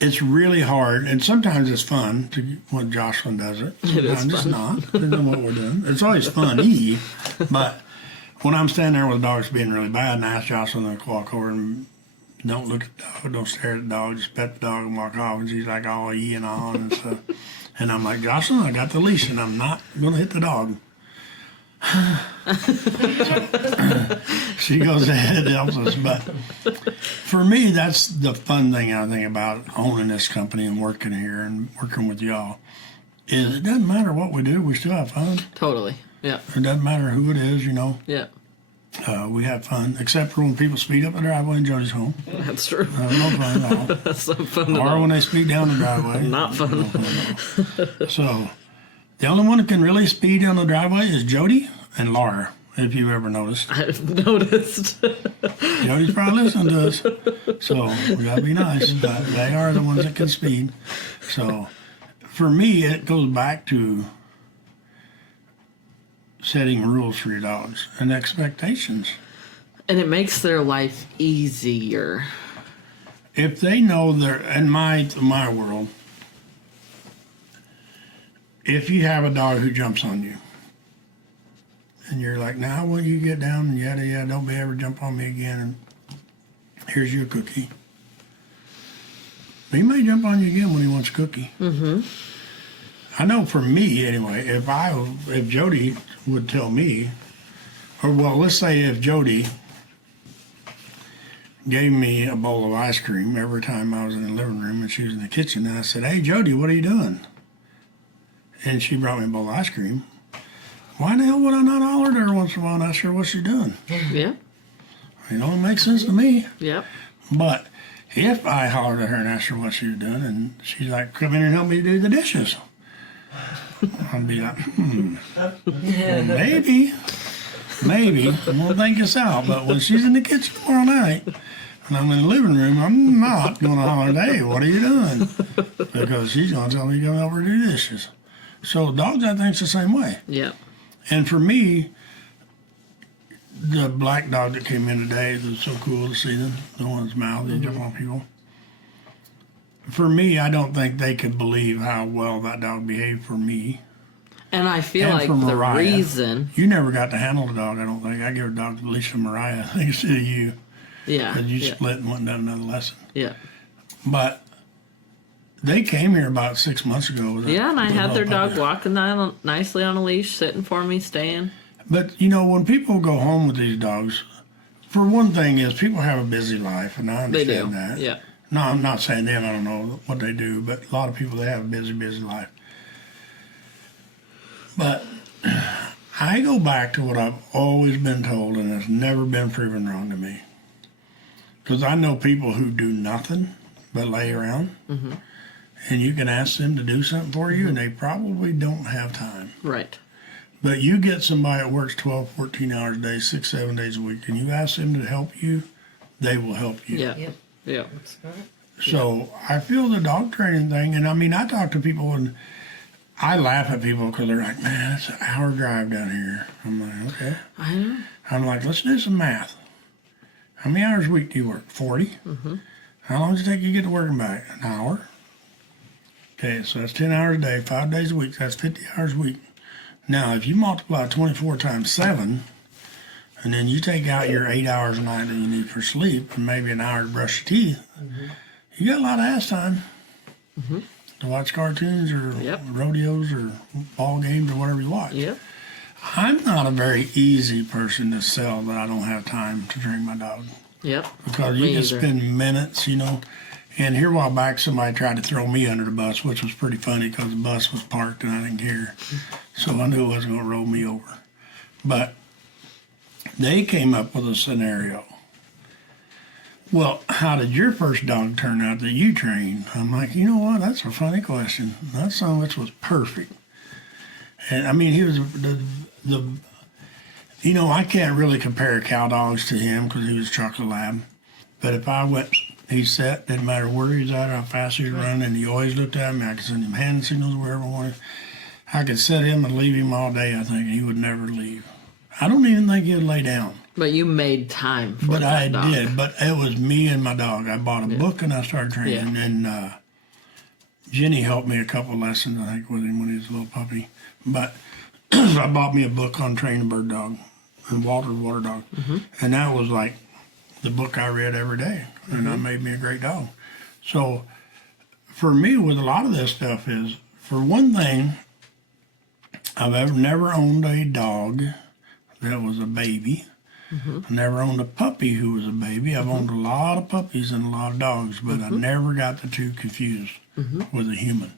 it's really hard, and sometimes it's fun when Jocelyn does it. is Sometimes it's fun. not, depending on what we're doing. It's always fun, but when I'm standing there with the dogs being really bad, and I ask Jocelyn to walk over and don't look at the dog, don't stare at the dog, just pet the dog and walk off, and she's like all and on and stuff. And I'm like, Jocelyn, I got the leash, and I'm not going to hit the dog. She goes ahead and helps us, but for me, that's the fun thing I think about owning this company and working here and working with y'all. Is it doesn't matter what we do, we still have fun. Totally. Yeah. It doesn't matter who it is, Yeah. we have fun, except for when people speed up the driveway in Jody's home. That's true. No fun at all. That's not fun at Or all. when they speed down the driveway. Not fun. No fun at all. So, the only one that can really speed down the driveway is Jody and Laura, if you've ever noticed. I've noticed. Jody's probably listening to us, so we gotta be nice, but they are the ones that can speed. So, for me, it goes back to setting rules for your dogs and expectations. And it makes their life easier. If they know they're in my world, if you have a dog who jumps on you, and you're like, now when you get down and yada yada, don't be ever jump on me again, and here's your cookie. He may jump on you again when he wants a cookie. Mm-hmm. I know for me anyway, if Jody would tell me, or well, let's say if Jody gave me a bowl of ice cream every time I was in the living room and she was in the kitchen, and I said, hey Jody, what are you doing? And she brought me a bowl of ice cream. Why the hell would I not holler at her once in a while and ask her what she's doing? Yeah. It don't make sense to me. Yep. But if I hollered at her and asked her what she was doing, and she's like, come in and help me do the dishes, I'd be like, well, maybe, I'm gonna think this out. But when she's in the kitchen tomorrow night, and I'm in the living room, I'm not gonna holler, hey, what are you doing? Because she's gonna tell me to come over and do dishes. So dogs, I think, is the same way. Yep. And for me, the black dog that came in today, it was so cool to see them, the one's mouth, they jump on people. For me, I don't think they could believe how well that dog behaved for me. And I feel And like for the Mariah. reason. You never got to handle the dog, I don't think. I gave a dog to Alicia and Mariah, I think, instead of you. Yeah. Because you Yeah. split and went and done another lesson. Yeah. But they came here about 6 months ago. with a- Yeah, and I with a had their little dog puppy. walking down nicely on a leash, sitting for me, staying. But when people go home with these dogs, for one thing is people have a busy life, and I They understand do. that. Yeah. No, I'm not saying them. I don't know what they do, but a lot of people, they have a busy life. But I go back to what I've always been told, and it's never been proven wrong to me. Because I know people who do nothing but lay around, and you can ask them to do something for you, and they probably don't have time. Right. But you get somebody that works 12, 14 hours a day, 6, 7 days a week, and you ask them to help you, they will help you. Yeah. Yep. Yeah. So I feel the dog training thing, and I mean, I talk to people and I laugh at people because they're like, man, it's an hour drive down here. I'm like, okay. I know. I'm like, let's do some math. How many hours a week do you work? 40? Mm-hmm. How long does it take you to get to work and back? An hour? Okay, so that's 10 hours a day, 5 days a week. That's 50 hours a week. Now, if you multiply 24 times 7, and then you take out your 8 hours a night that you need for sleep, and maybe an hour to brush your teeth, you got a lot of ass time to watch cartoons or Yep. rodeos or ball games or whatever you watch. Yep. I'm not a very easy person to sell that I don't have time to train my dog. Yep. because you Me can either. spend minutes, you know. And here a while back, somebody tried to throw me under the bus, which was pretty funny because the bus was parked and I didn't care. So I knew it wasn't going to roll me over. But they came up with a scenario. Well, how did your first dog turn out that you trained? I'm like, you know what? That's a funny question. That son of a bitch was perfect. And I mean, he was the you know, I can't really compare cow dogs to him because he was chocolate lab. But if I went, he sat, didn't matter where he was at or how fast he was running, and he always looked at me. I could send him hand signals wherever I wanted. I could set him and leave him all day, I think, and he would never leave. I don't even think he'd lay down. But you made time for But that I dog. did. But it was me and my dog. I bought a book and I started training. And Jenny helped me a couple lessons, I think, with him when he was a little puppy. But I bought me a book on training a bird dog and Walter's water dog. And that was like the book I read every day. And that made me a great dog. So for me, with a lot of this stuff is, for one thing, I've never owned a dog that was a baby. I never owned a puppy who was a baby. I've owned a lot of puppies and a lot of dogs, but I never got the two confused with a human.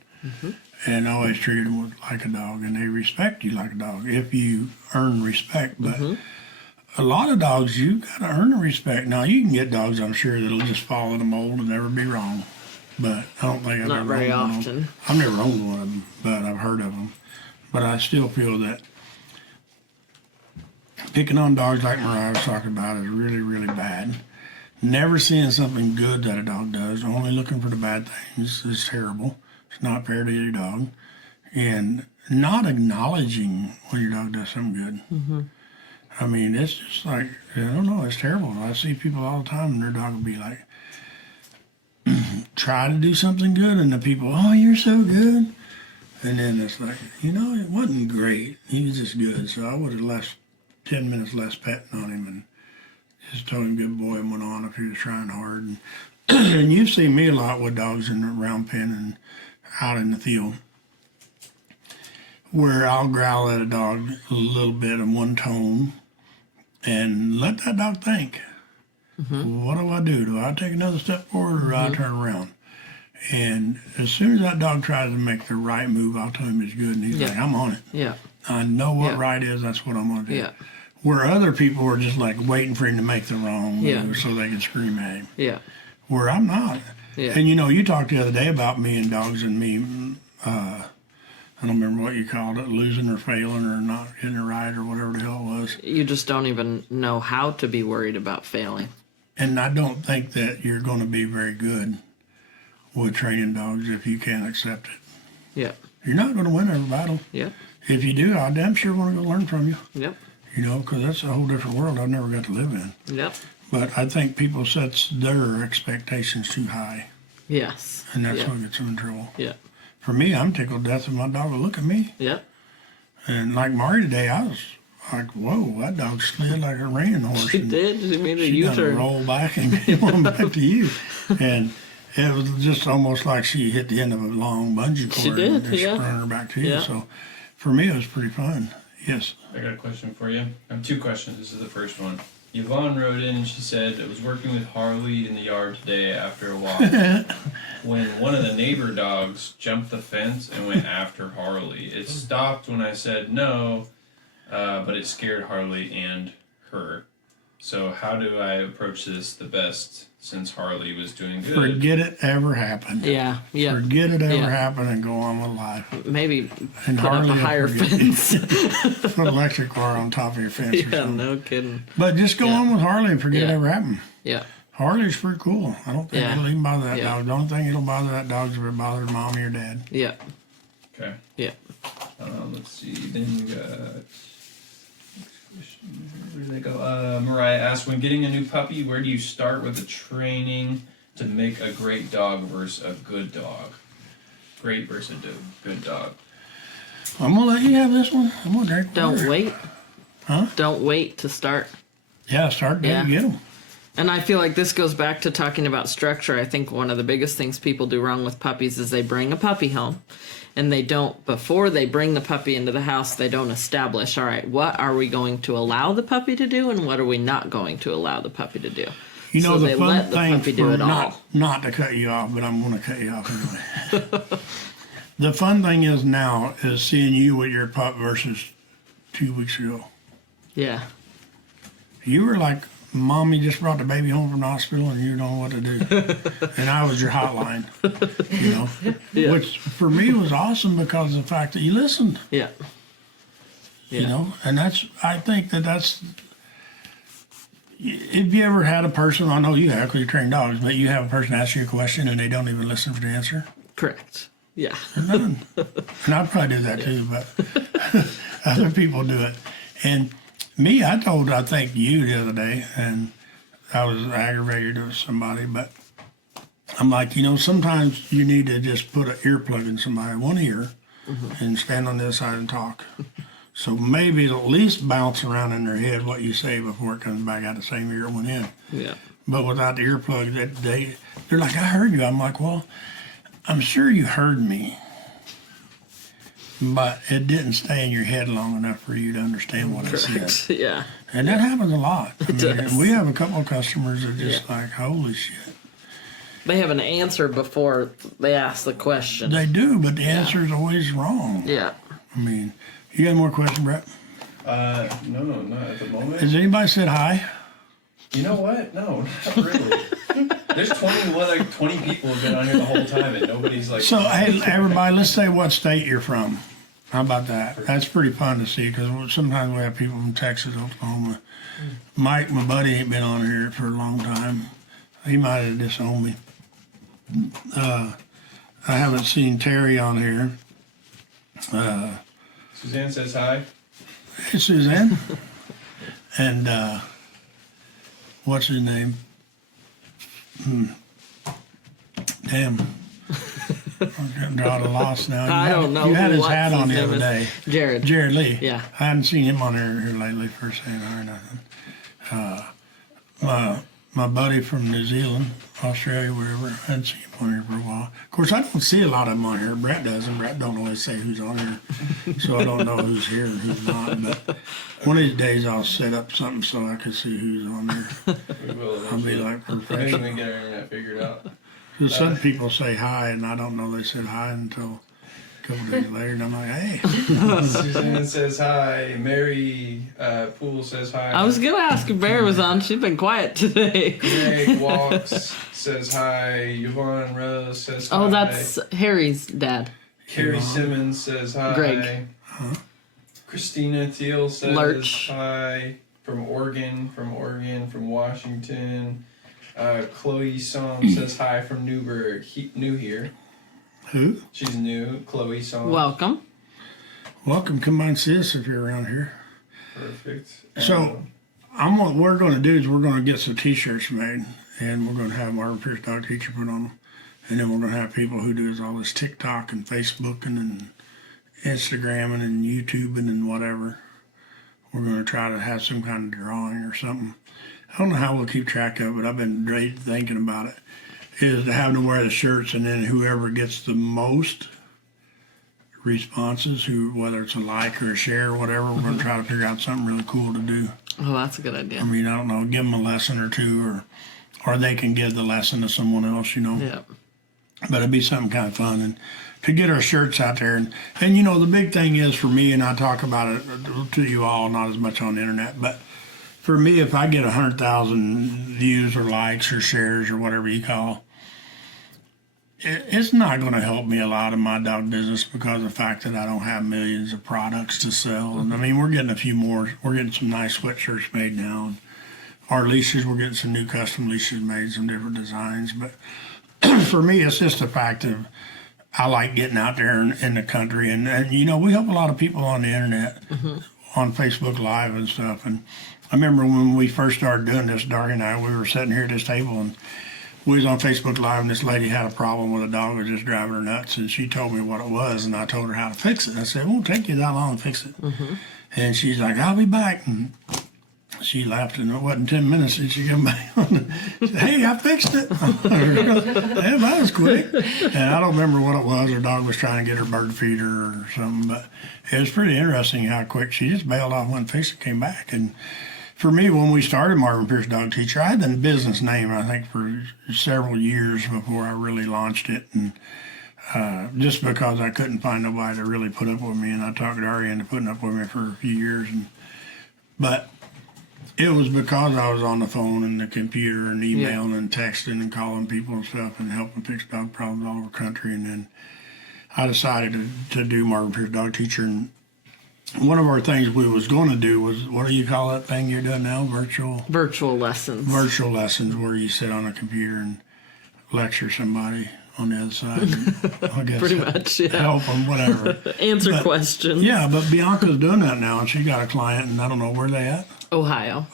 And I always treated them like a dog, and they respect you like a dog if you earn respect. But a lot of dogs, you got to earn the respect. Now, you can get dogs, I'm sure, that'll just follow the mold and never be wrong. But I don't think I've Not ever very owned one. often. I've never owned one of them, but I've heard of them. But I still feel that picking on dogs like Mariah was talking about is really, really bad. Never seeing something good that a dog does, only looking for the bad things is terrible. It's not fair to your dog. And not acknowledging when your dog does something good. I mean, it's just like, I don't know, it's terrible. I see people all the time and their dog will be like, try to do something good, and the people, oh, you're so good. And then it's like, you know, it wasn't great. He was just good. So I would have left 10 minutes less petting on him and just told him good boy and went on if he was trying hard. And, and you've seen me a lot with dogs in the round pen and out in the field where I'll growl at a dog a little bit in one tone and let that dog think. What do I do? Do I take another step forward or do I turn around? And as soon as that dog tries to make the right move, I'll tell him it's good. And he's Yeah. like, I'm on it. Yeah. I know what Yeah. right is. That's what I'm going to do. Yeah. Where other people are just like waiting for him to make the wrong Yeah. move so they can scream at him. Yeah. Where I'm not. Yeah. And you know, you talked the other day about me and dogs and me, I don't remember what you called it, losing or failing or not getting it right or whatever the hell it was. You just don't even know how to be worried about failing. And I don't think that you're going to be very good with training dogs if you can't accept it. Yep. You're not going to win every battle. Yep. If you do, I damn sure want to go learn from you. Yep. You know, because that's a whole different world I've never got to live in. Yep. But I think people set their expectations too high, Yes. and that's Yep. what gets them in trouble. Yep. For me, I'm tickled to death if my dog will look at me. Yep. And like Mari today, I was like, whoa, that dog slid like a reining horse. She and did. She made a She done U-turn. roll back and get on back to you. And it was just almost like she hit the end of a long bungee cord. She did, and yeah. sprung her back to you. Yeah. So for me, it was pretty fun. Yes. I got a question for you. I have two questions. This is the first one. Yvonne wrote in and she said, I was working with Harley in the yard today after a walk when one of the neighbor dogs jumped the fence and went after Harley. It stopped when I said no, but it scared Harley and her. So how do I approach this the best since Harley was doing good? Forget it ever happened. Yeah. Yeah. Forget it ever Yeah. happened and go on with life. Maybe And put up Harley a will higher forget. fence. Put an electric wire on top of your fence or Yeah. something. No kidding. But just go Yeah. on with Harley and forget it Yeah. ever happened. Yeah. Harley's pretty cool. I don't think Yeah. it'll even bother that Yeah. dog. The only thing it'll bother that dog is if it bothers mommy or dad. Yeah. Okay. Yeah. Let's see. Then you got. Where did they go? Mariah asked, when getting a new puppy, where do you start with the training to make a great dog versus a good dog? Great versus a good dog. I'm gonna let you have this one. I'm gonna drink Don't water. wait. Huh? Don't wait to start. Yeah, start Yeah. get them. And I feel like this goes back to talking about structure. I think one of the biggest things people do wrong with puppies is they bring a puppy home and they don't, before they bring the puppy into the house, they don't establish, all right, what are we going to allow the puppy to do and what are we not going to allow the puppy to do? You know, So the they fun let the thing puppy do for it all. not to cut you off, but I'm going to cut you off anyway. The fun thing is now is seeing you with your pup versus 2 weeks ago. Yeah. You were like, Mommy just brought the baby home from the hospital and you don't know what to do. And I was your hotline, you know, Yeah. which for me was awesome because of the fact that you listened, Yeah. you know, and I think that's, if you ever had a person, I know you have because you train dogs, but you have a person ask you a question and they don't even listen for the answer. Correct. Yeah. None. And I'd probably do that too, but other people do it. And me, I think you the other day, and I was aggravated with somebody, but I'm like, you know, sometimes you need to just put an earplug in somebody, one ear, and stand on this side and talk. So maybe it'll at least bounce around in their head what you say before it comes back out the same ear it went in. Yeah. But without the earplug, they're like, I heard you. I'm like, well, I'm sure you heard me, but it didn't stay in your head long enough for you to understand what I said. Correct. Yeah. And that happens a lot. I mean, does. and we have a couple of customers that just like, holy shit. They have an answer before they ask the question. They do, but the answer is always wrong. Yeah. I mean, you got more questions, Brett? No, not at the moment. Has anybody said hi? You know what? No, not really. There's 20 people have been on here the whole time, and nobody's like. So, hey, everybody, let's say what state you're from. How about that? That's pretty fun to see because sometimes we have people from Texas, Oklahoma. Mike, my buddy, ain't been on here for a long time. He might have disowned me. I haven't seen Terry on here. Suzanne says hi. Hey, Suzanne. And what's his name? Damn. I'm getting drawing a loss now. I don't know You had his what hat on his the name other is. day. Jared. Jared Lee. Yeah. I hadn't seen him on here lately for saying hi or nothing. My buddy from New Zealand, Australia, wherever, I hadn't seen him on here for a while. Of course, I don't see a lot of them on here. Brett does, and Brett don't always say who's on here. So I don't know who's here and who's not. But one of these days I'll set up something so I can see who's on there. We will. I'll be eventually. like Maybe professional. we get our internet figured out. Because some people say hi, and I don't know they said hi until a couple days later, and I'm like, hey. Suzanne says hi. Mary Poole says hi. I was gonna ask if Bear was on. She's been quiet today. Greg Walks says hi. Yvonne Rose says hi. Oh, that's Harry's dad. Carrie Simmons says hi. Greg. Christina Teal says Lurch. hi. From Oregon, from Washington. Chloe Song says hi from Newburgh. New here. Who? She's new. Chloe Song. Welcome. Welcome. Come on, see us if you're around here. Perfect. So, what we're going to do is we're going to get some T-shirts made, and we're going to have Marvin Pierce Dog Teacher put on them, and then we're going to have people who do all this TikTok and Facebooking and Instagramming and YouTubing and whatever. We're going to try to have some kind of drawing or something. I don't know how we'll keep track of it. I've been great thinking about it. Is to have them wear the shirts, and then whoever gets the most responses, whether it's a like or a share or whatever, we're going to try to figure out something really cool to do. Oh, that's a good I idea. mean, I don't know, give them a lesson or two, or they can give the lesson to someone else, you know. Yeah. But it'd be something kind of fun, and to get our shirts out there, and you know, the big thing is for me, and I talk about it to you all, not as much on the internet, but for me, if I get 100,000 views or likes or shares or whatever you call, it's not going to help me a lot in my dog business because of the fact that I don't have millions of products to sell. And I mean, we're getting a few more. We're getting some nice sweatshirts made now. And our leashes, we're getting some new custom leashes made, some different designs. But for me, it's just the fact of I like getting out there in the country. And, you know, we help a lot of people on the internet, on Facebook Live and stuff. And I remember when we first started doing this, Darby and I, we were sitting here at this table, and we was on Facebook Live, and this lady had a problem with a dog that was just driving her nuts, and she told me what it was, and I told her how to fix it. I said, it won't take you that long to fix it. And she's like, I'll be back. And she laughed, and it wasn't 10 minutes, and she came back on. She said, hey, I fixed it. Yeah, that was quick. And I don't remember what it was. Her dog was trying to get her bird feeder or something, but it was pretty interesting how quick she just bailed off, went and fixed it, came back. And for me, when we started Marvin Pierce Dog Teacher, I had the business name, I think, for several years before I really launched it. And just because I couldn't find nobody to really put up with me, and I talked Ari into putting up with me for a few years. But it was because I was on the phone and the computer and emailing and texting and calling people and stuff and helping fix dog problems all over the country. And then I decided to do Marvin Pierce Dog Teacher. And one of our things we was going to do was, what do you call that thing you're doing now? Virtual lessons. Virtual lessons, where you sit on a computer and lecture somebody on the other side. And, I guess Pretty much, yeah. help them, whatever. Answer questions. Yeah, but Bianca's doing that now, and she got a client, and I don't know where they at. Ohio.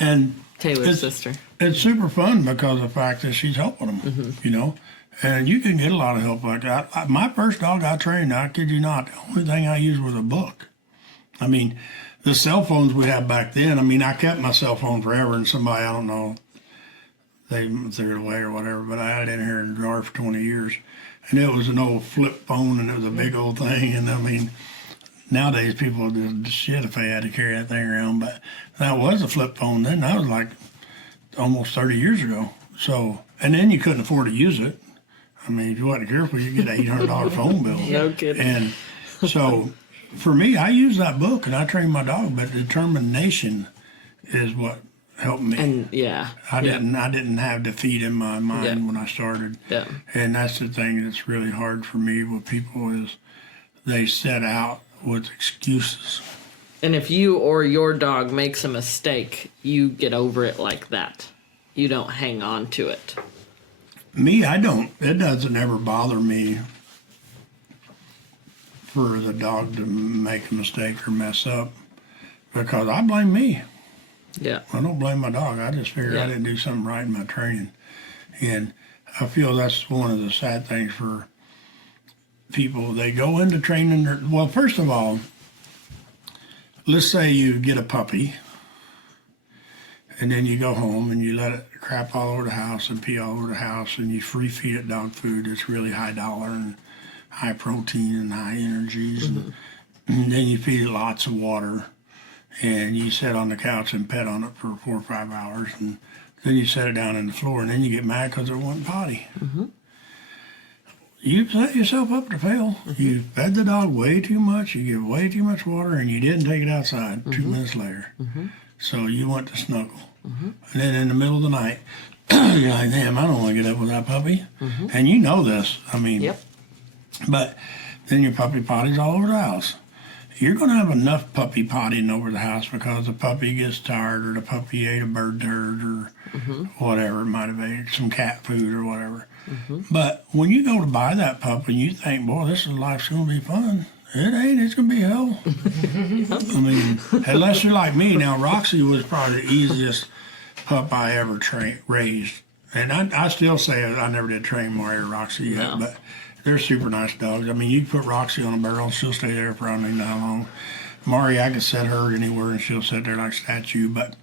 And Taylor's sister. it's super fun because of the fact that she's helping them, you know. And you can get a lot of help like that. My first dog I trained, I kid you not, the only thing I used was a book. I mean, the cell phones we had back then, I mean, I kept my cell phone forever, and somebody, I don't know, they threw it away or whatever, but I had it in here in a drawer for 20 years. And it was an old flip phone, and it was a big old thing. And I mean, nowadays people would just shit if they had to carry that thing around. But that was a flip phone then. That was like almost 30 years ago. So, and then you couldn't afford to use it. I mean, if you wasn't careful, you'd get an $800 phone bill. No kidding. And so for me, I use that book and I train my dog, but determination is what helped me. And yeah. I didn't have defeat in my mind when I started. Yeah. And that's the thing that's really hard for me with people is they set out with excuses. And if you or your dog makes a mistake, you get over it like that. You don't hang on to it. Me, I don't. It doesn't ever bother me for the dog to make a mistake or mess up because I blame me. Yeah. I don't blame my dog. I just figure I didn't do something right in my training. And I feel that's one of the sad things for people. They go into training. Well, first of all, let's say you get a puppy and then you go home and you let it crap all over the house and pee all over the house and you free feed it dog food that's really high dollar and high protein and high energies. And then you feed it lots of water. And you sit on the couch and pet on it for 4 or 5 hours, and then you set it down on the floor, and then you get mad because it wasn't potty. You set yourself up to fail. You fed the dog way too much, you give way too much water, and you didn't take it outside 2 minutes later. So you went to snuggle. And then in the middle of the night, you're like, damn, I don't want to get up with that puppy. And you know this. I mean, but then your puppy potty's all over the house. You're going to have enough puppy pottying over the house because the puppy gets tired or the puppy ate a bird turd or whatever. It might have ate some cat food or whatever. But when you go to buy that pup and you think, boy, this is life's going to be fun, it ain't. It's going to be hell. I mean, unless you're like me. Now, Roxy was probably the easiest pup I ever raised. And I still say I never did train Mari or Roxy yet, but they're super nice dogs. I mean, you can put Roxy on a barrel and she'll stay there for I don't even know how long. Mari, I could set her anywhere and she'll sit there like a statue. But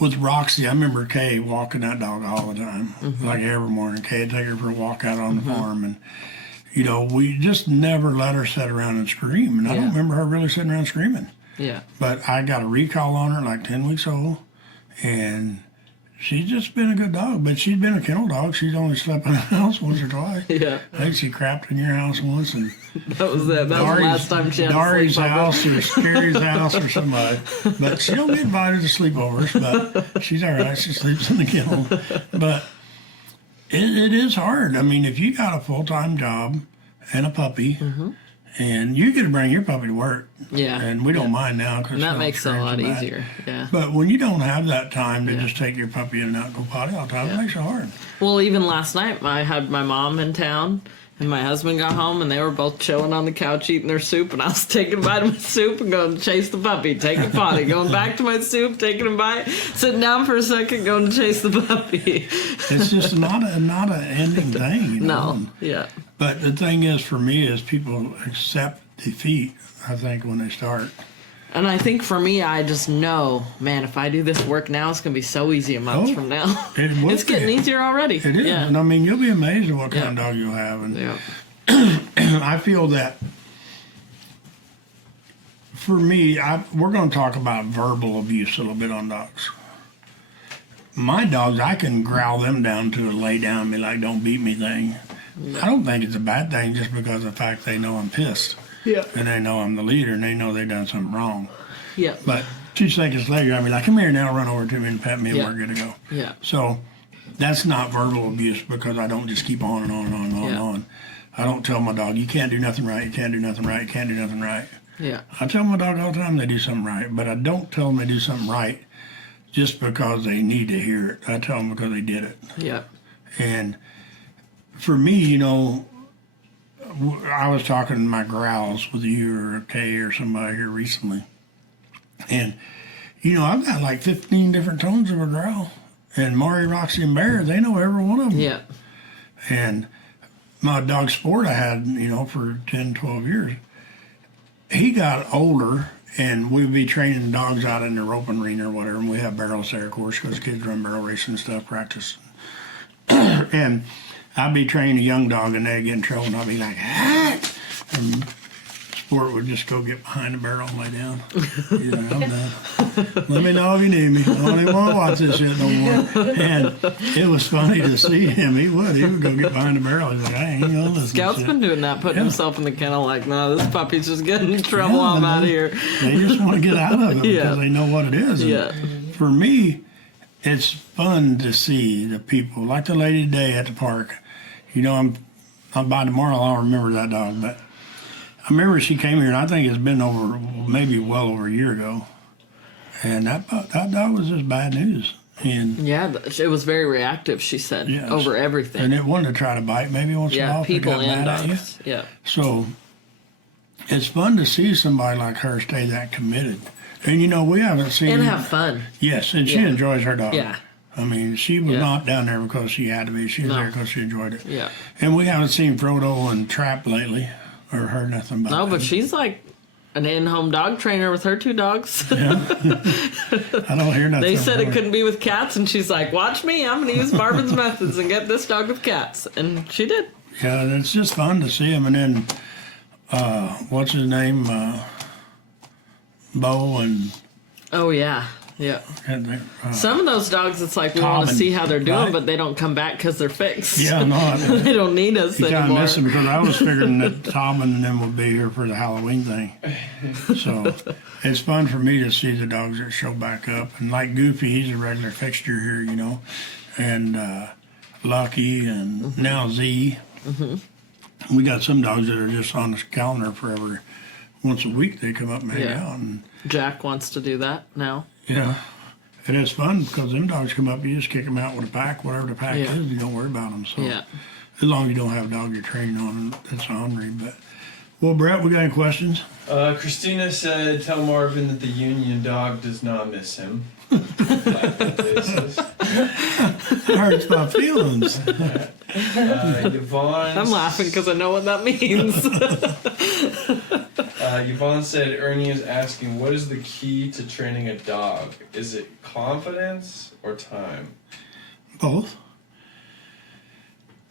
with Roxy, I remember Kay walking that dog all the time, like every morning. Kay would take her for a walk out on the farm. And, you know, we just never let her sit around and scream. And I don't remember her really sitting around screaming. Yeah. But I got a recall on her like 10 weeks old. And she's just been a good dog, but she's been a kennel dog. She's only slept in the house once or twice. Yeah. I think she crapped in your house once, and That was it. That was the last time she had Dari's to sleep over. house or Scary's house or somebody. But she don't get invited to sleepovers, but she's all right. She sleeps in the kennel. But it is hard. I mean, if you got a full-time job and a puppy, and you get to bring your puppy to work. Yeah. And we don't mind now. And that makes it a lot easier. Yeah. But when you don't have that time to just take your puppy and not go potty all the time, it makes it hard. Well, even last night, I had my mom in town, and my husband got home, and they were both chilling on the couch eating their soup, and I was taking a bite of my soup and going to chase the puppy, take a potty, going back to my soup, taking a bite, sitting down for a second, going to chase the puppy. It's just not an ending thing. You know? No. Yeah. But the thing is, for me, is people accept defeat, I think, when they start. And I think for me, I just know, man, if I do this work now, it's going to be so easy a month from now. It's getting easier already. It is. Yeah. And I mean, you'll be amazed at what kind of dog you'll have. And Yeah. I feel that for me, we're going to talk about verbal abuse a little bit on dogs. My dogs, I can growl them down to a lay down and be like, don't beat me thing. I don't think it's a bad thing just because of the fact they know I'm pissed. Yeah. And they know I'm the leader and they know they've done something wrong. Yeah. But 2 seconds later, I'll be like, come here now, run over to me and pet me and Yeah. we're good to go. Yeah. So that's not verbal abuse because I don't just keep on and on and on and on and Yeah. on. I don't tell my dog, you can't do nothing right, you can't do nothing right, you can't do nothing right. Yeah. I tell my dog all the time they do something right, but I don't tell them they do something right just because they need to hear it. I tell them because they did it. Yeah. And for me, you know, I was talking my growls with you or Kay or somebody here recently. And, you know, I've got like 15 different tones of a growl. And Maury, Roxy, and Bear, they know every one of them. Yeah. And my dog Sport I had, you know, for 10, 12 years, he got older and we'd be training the dogs out in the roping arena or whatever. And we have barrels there, of course, because kids run barrel racing and stuff, practice. And I'd be training a young dog and they'd get in trouble and I'd be like, ah! And Sport would just go get behind the barrel and lay down. He's like, I'm done. Let me know if you need me. I don't even want to watch this shit no more. And it was funny to see him. He would go get behind the barrel. He's like, I ain't gonna listen Scout's to shit. been doing that, putting Yeah. himself in the kennel like, no, this puppy's just getting in trouble. Yeah, I'm out of they- here. They just want to get out of it Yeah. because they know what it is. And Yeah. For me, it's fun to see the people, like the lady today at the park. You know, I'm by tomorrow, I'll remember that dog. But I remember she came here, and I think it's been over, maybe well over a year ago. And that dog was just bad news. And Yeah, it was very reactive, she said, Yes. over everything. and it wanted to try to bite maybe once in a Yeah, while if it people got and mad at you. dogs. Yeah. So it's fun to see somebody like her stay that committed. And you know, we haven't seen And have fun. Yes, and she Yeah. enjoys her dog. Yeah. I mean, she was Yeah. not down there because she had to be. She was No. there because she enjoyed it. Yeah. And we haven't seen Frodo and Trap lately or heard nothing about No, but them. she's like an in-home dog trainer with her 2 dogs. I don't hear nothing. They said from it her. couldn't be with cats, and she's like, watch me, I'm going to use Marvin's methods and get this dog with cats. And she did. Yeah, it's just fun to see him. And then, what's his name? Bo and Oh, yeah. Yeah. can't think, Some of those dogs, it's like we Tom want to and- see how they're doing, right? but they don't come back because they're fixed. yeah, no, They don't need us you kind of anymore. miss him because I was figuring that Tom and them would be here for the Halloween thing. So it's fun for me to see the dogs that show back up. And like Goofy, he's a regular fixture here, you know. And Lucky and now Z. We got some dogs that are just on the calendar forever. Once a week they come up and hang Yeah. out. And Jack wants to do that now. yeah, and it's fun because them dogs come up, you just kick them out with a pack, whatever the pack Yeah. is, you don't worry about them. So Yeah. as long as you don't have a dog you're training on that's ornery. But well, Brett, we got any questions? Christina said, "Tell Marvin that the Union dog does not miss him." Basis. It hurts my feelings. Yvonne. I'm laughing because I know what that means. Yvonne said, "Ernie is asking, what is the key to training a dog? Is it confidence or time?" Both.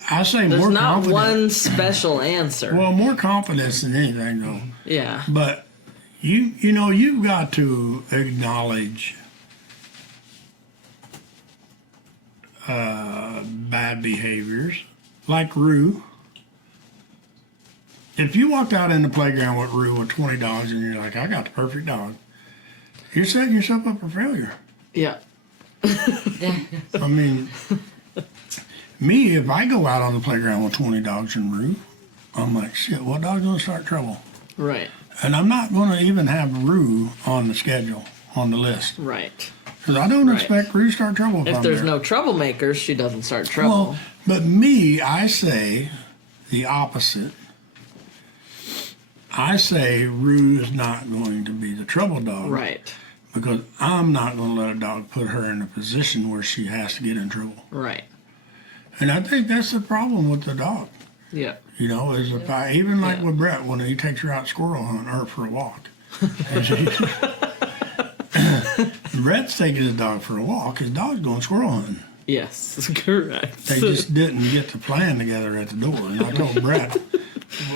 I say There's more not confidence. one special answer. Well, more confidence than anything, though. Yeah. But you know, you've got to acknowledge bad behaviors, like Rue. If you walked out in the playground with Rue with 20 dogs and you're like, I got the perfect dog, you're setting yourself up for failure. Yeah. I mean, me, if I go out on the playground with 20 dogs and Rue, I'm like, shit, what dog's gonna start trouble? Right. And I'm not gonna even have Rue on the schedule, on the list. Right. Because I don't Right. expect Rue to start trouble If I'm there's there. no troublemakers, she doesn't start trouble. Well, but me, I say the opposite. I say Rue is not going to be the trouble dog. Right. Because I'm not going to let a dog put her in a position where she has to get in trouble. Right. And I think that's the problem with the dog. Yeah. You know, is if I, even like Yeah. with Brett, when he takes her out squirrel hunting or for a walk. And she- Brett's taking his dog for a walk. His dog's going squirrel hunting. Yes. Correct. They just didn't get the plan together at the door. And I told Brett,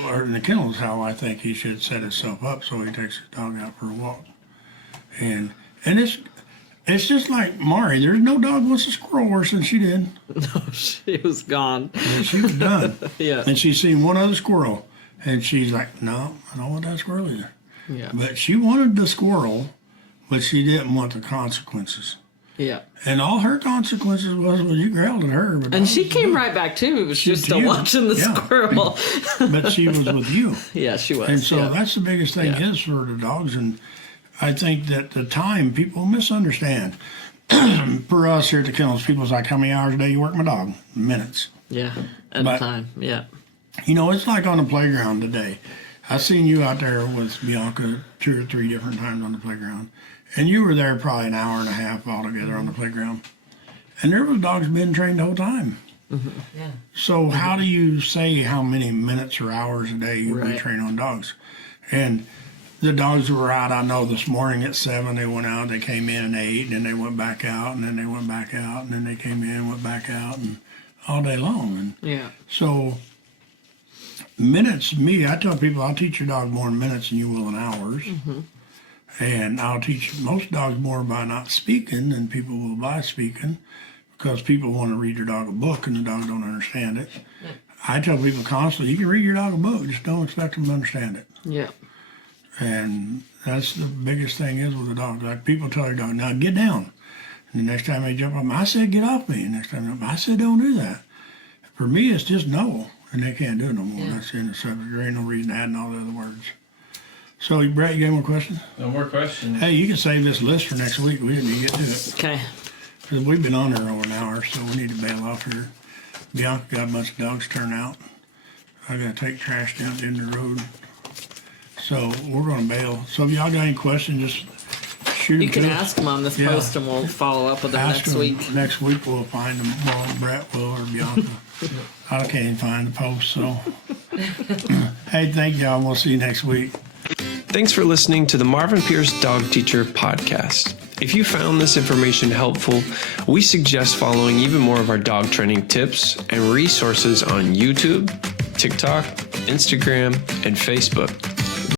or in the kennel is how I think he should set himself up so he takes his dog out for a walk. And it's just like Mari. There's no dog wants a squirrel worse than she did. No, she was gone. And she was done. Yeah. And she's seen one other squirrel. And she's like, no, I don't want that squirrel either. Yeah. But she wanted the squirrel, but she didn't want the consequences. Yeah. And all her consequences was you growled at her. But And she came right back too. It was just still you. watching the Yeah. squirrel. But she was with you. Yeah, she was. And so yeah. that's the biggest thing Yeah. is for the dogs. And I think that the time people misunderstand. For us here at the kennels, people's like, how many hours a day you work my dog? Minutes. Yeah. At But- a time. Yeah. You know, it's like on the playground today. I seen you out there with Bianca 2 or 3 different times on the playground. And you were there probably an hour and a half altogether on the playground. And there was dogs being trained the whole time. Yeah. So how do you say how many minutes or hours a day you Right. train on dogs? And the dogs were out, I know this morning at 7, they went out, they came in and ate, and then they went back out, and then they went back out, and then they came in, went back out, and all day long. And Yeah. so minutes, I tell people I'll teach your dog more in minutes than you will in hours. And I'll teach most dogs more by not speaking than people will by speaking, because people want to read your dog a book and the dog don't understand it. I tell people constantly, you can read your dog a book, just don't expect them to understand it. Yeah. And that's the biggest thing is with a dog. Like people tell your dog, now get down. And the next time they jump up, I said, get off me. And next time I said, don't do that. For me, it's just no. And they can't do it no more. Yeah. That's the end of the subject. There ain't no reason adding all the other words. So, Brett, you got more questions? No more questions. Hey, you can save this list for next week. We didn't even get to it. Okay. 'Cause we've been on there over an hour, so we need to bail off here. Bianca got a bunch of dogs turned out. I got to take trash down the end of the road. So we're going to bail. So if y'all got any questions, just shoot them You can to us. ask them on this Yeah. post and we'll follow up with them Ask next them. week. Next week we'll find them. Well, Brett will or Bianca. I can't even find the post, so. Hey, thank y'all. We'll see you next week. Thanks for listening to the Marvin Pierce Dog Teacher Podcast. If you found this information helpful, we suggest following even more of our dog training tips and resources on YouTube, TikTok, Instagram, and Facebook.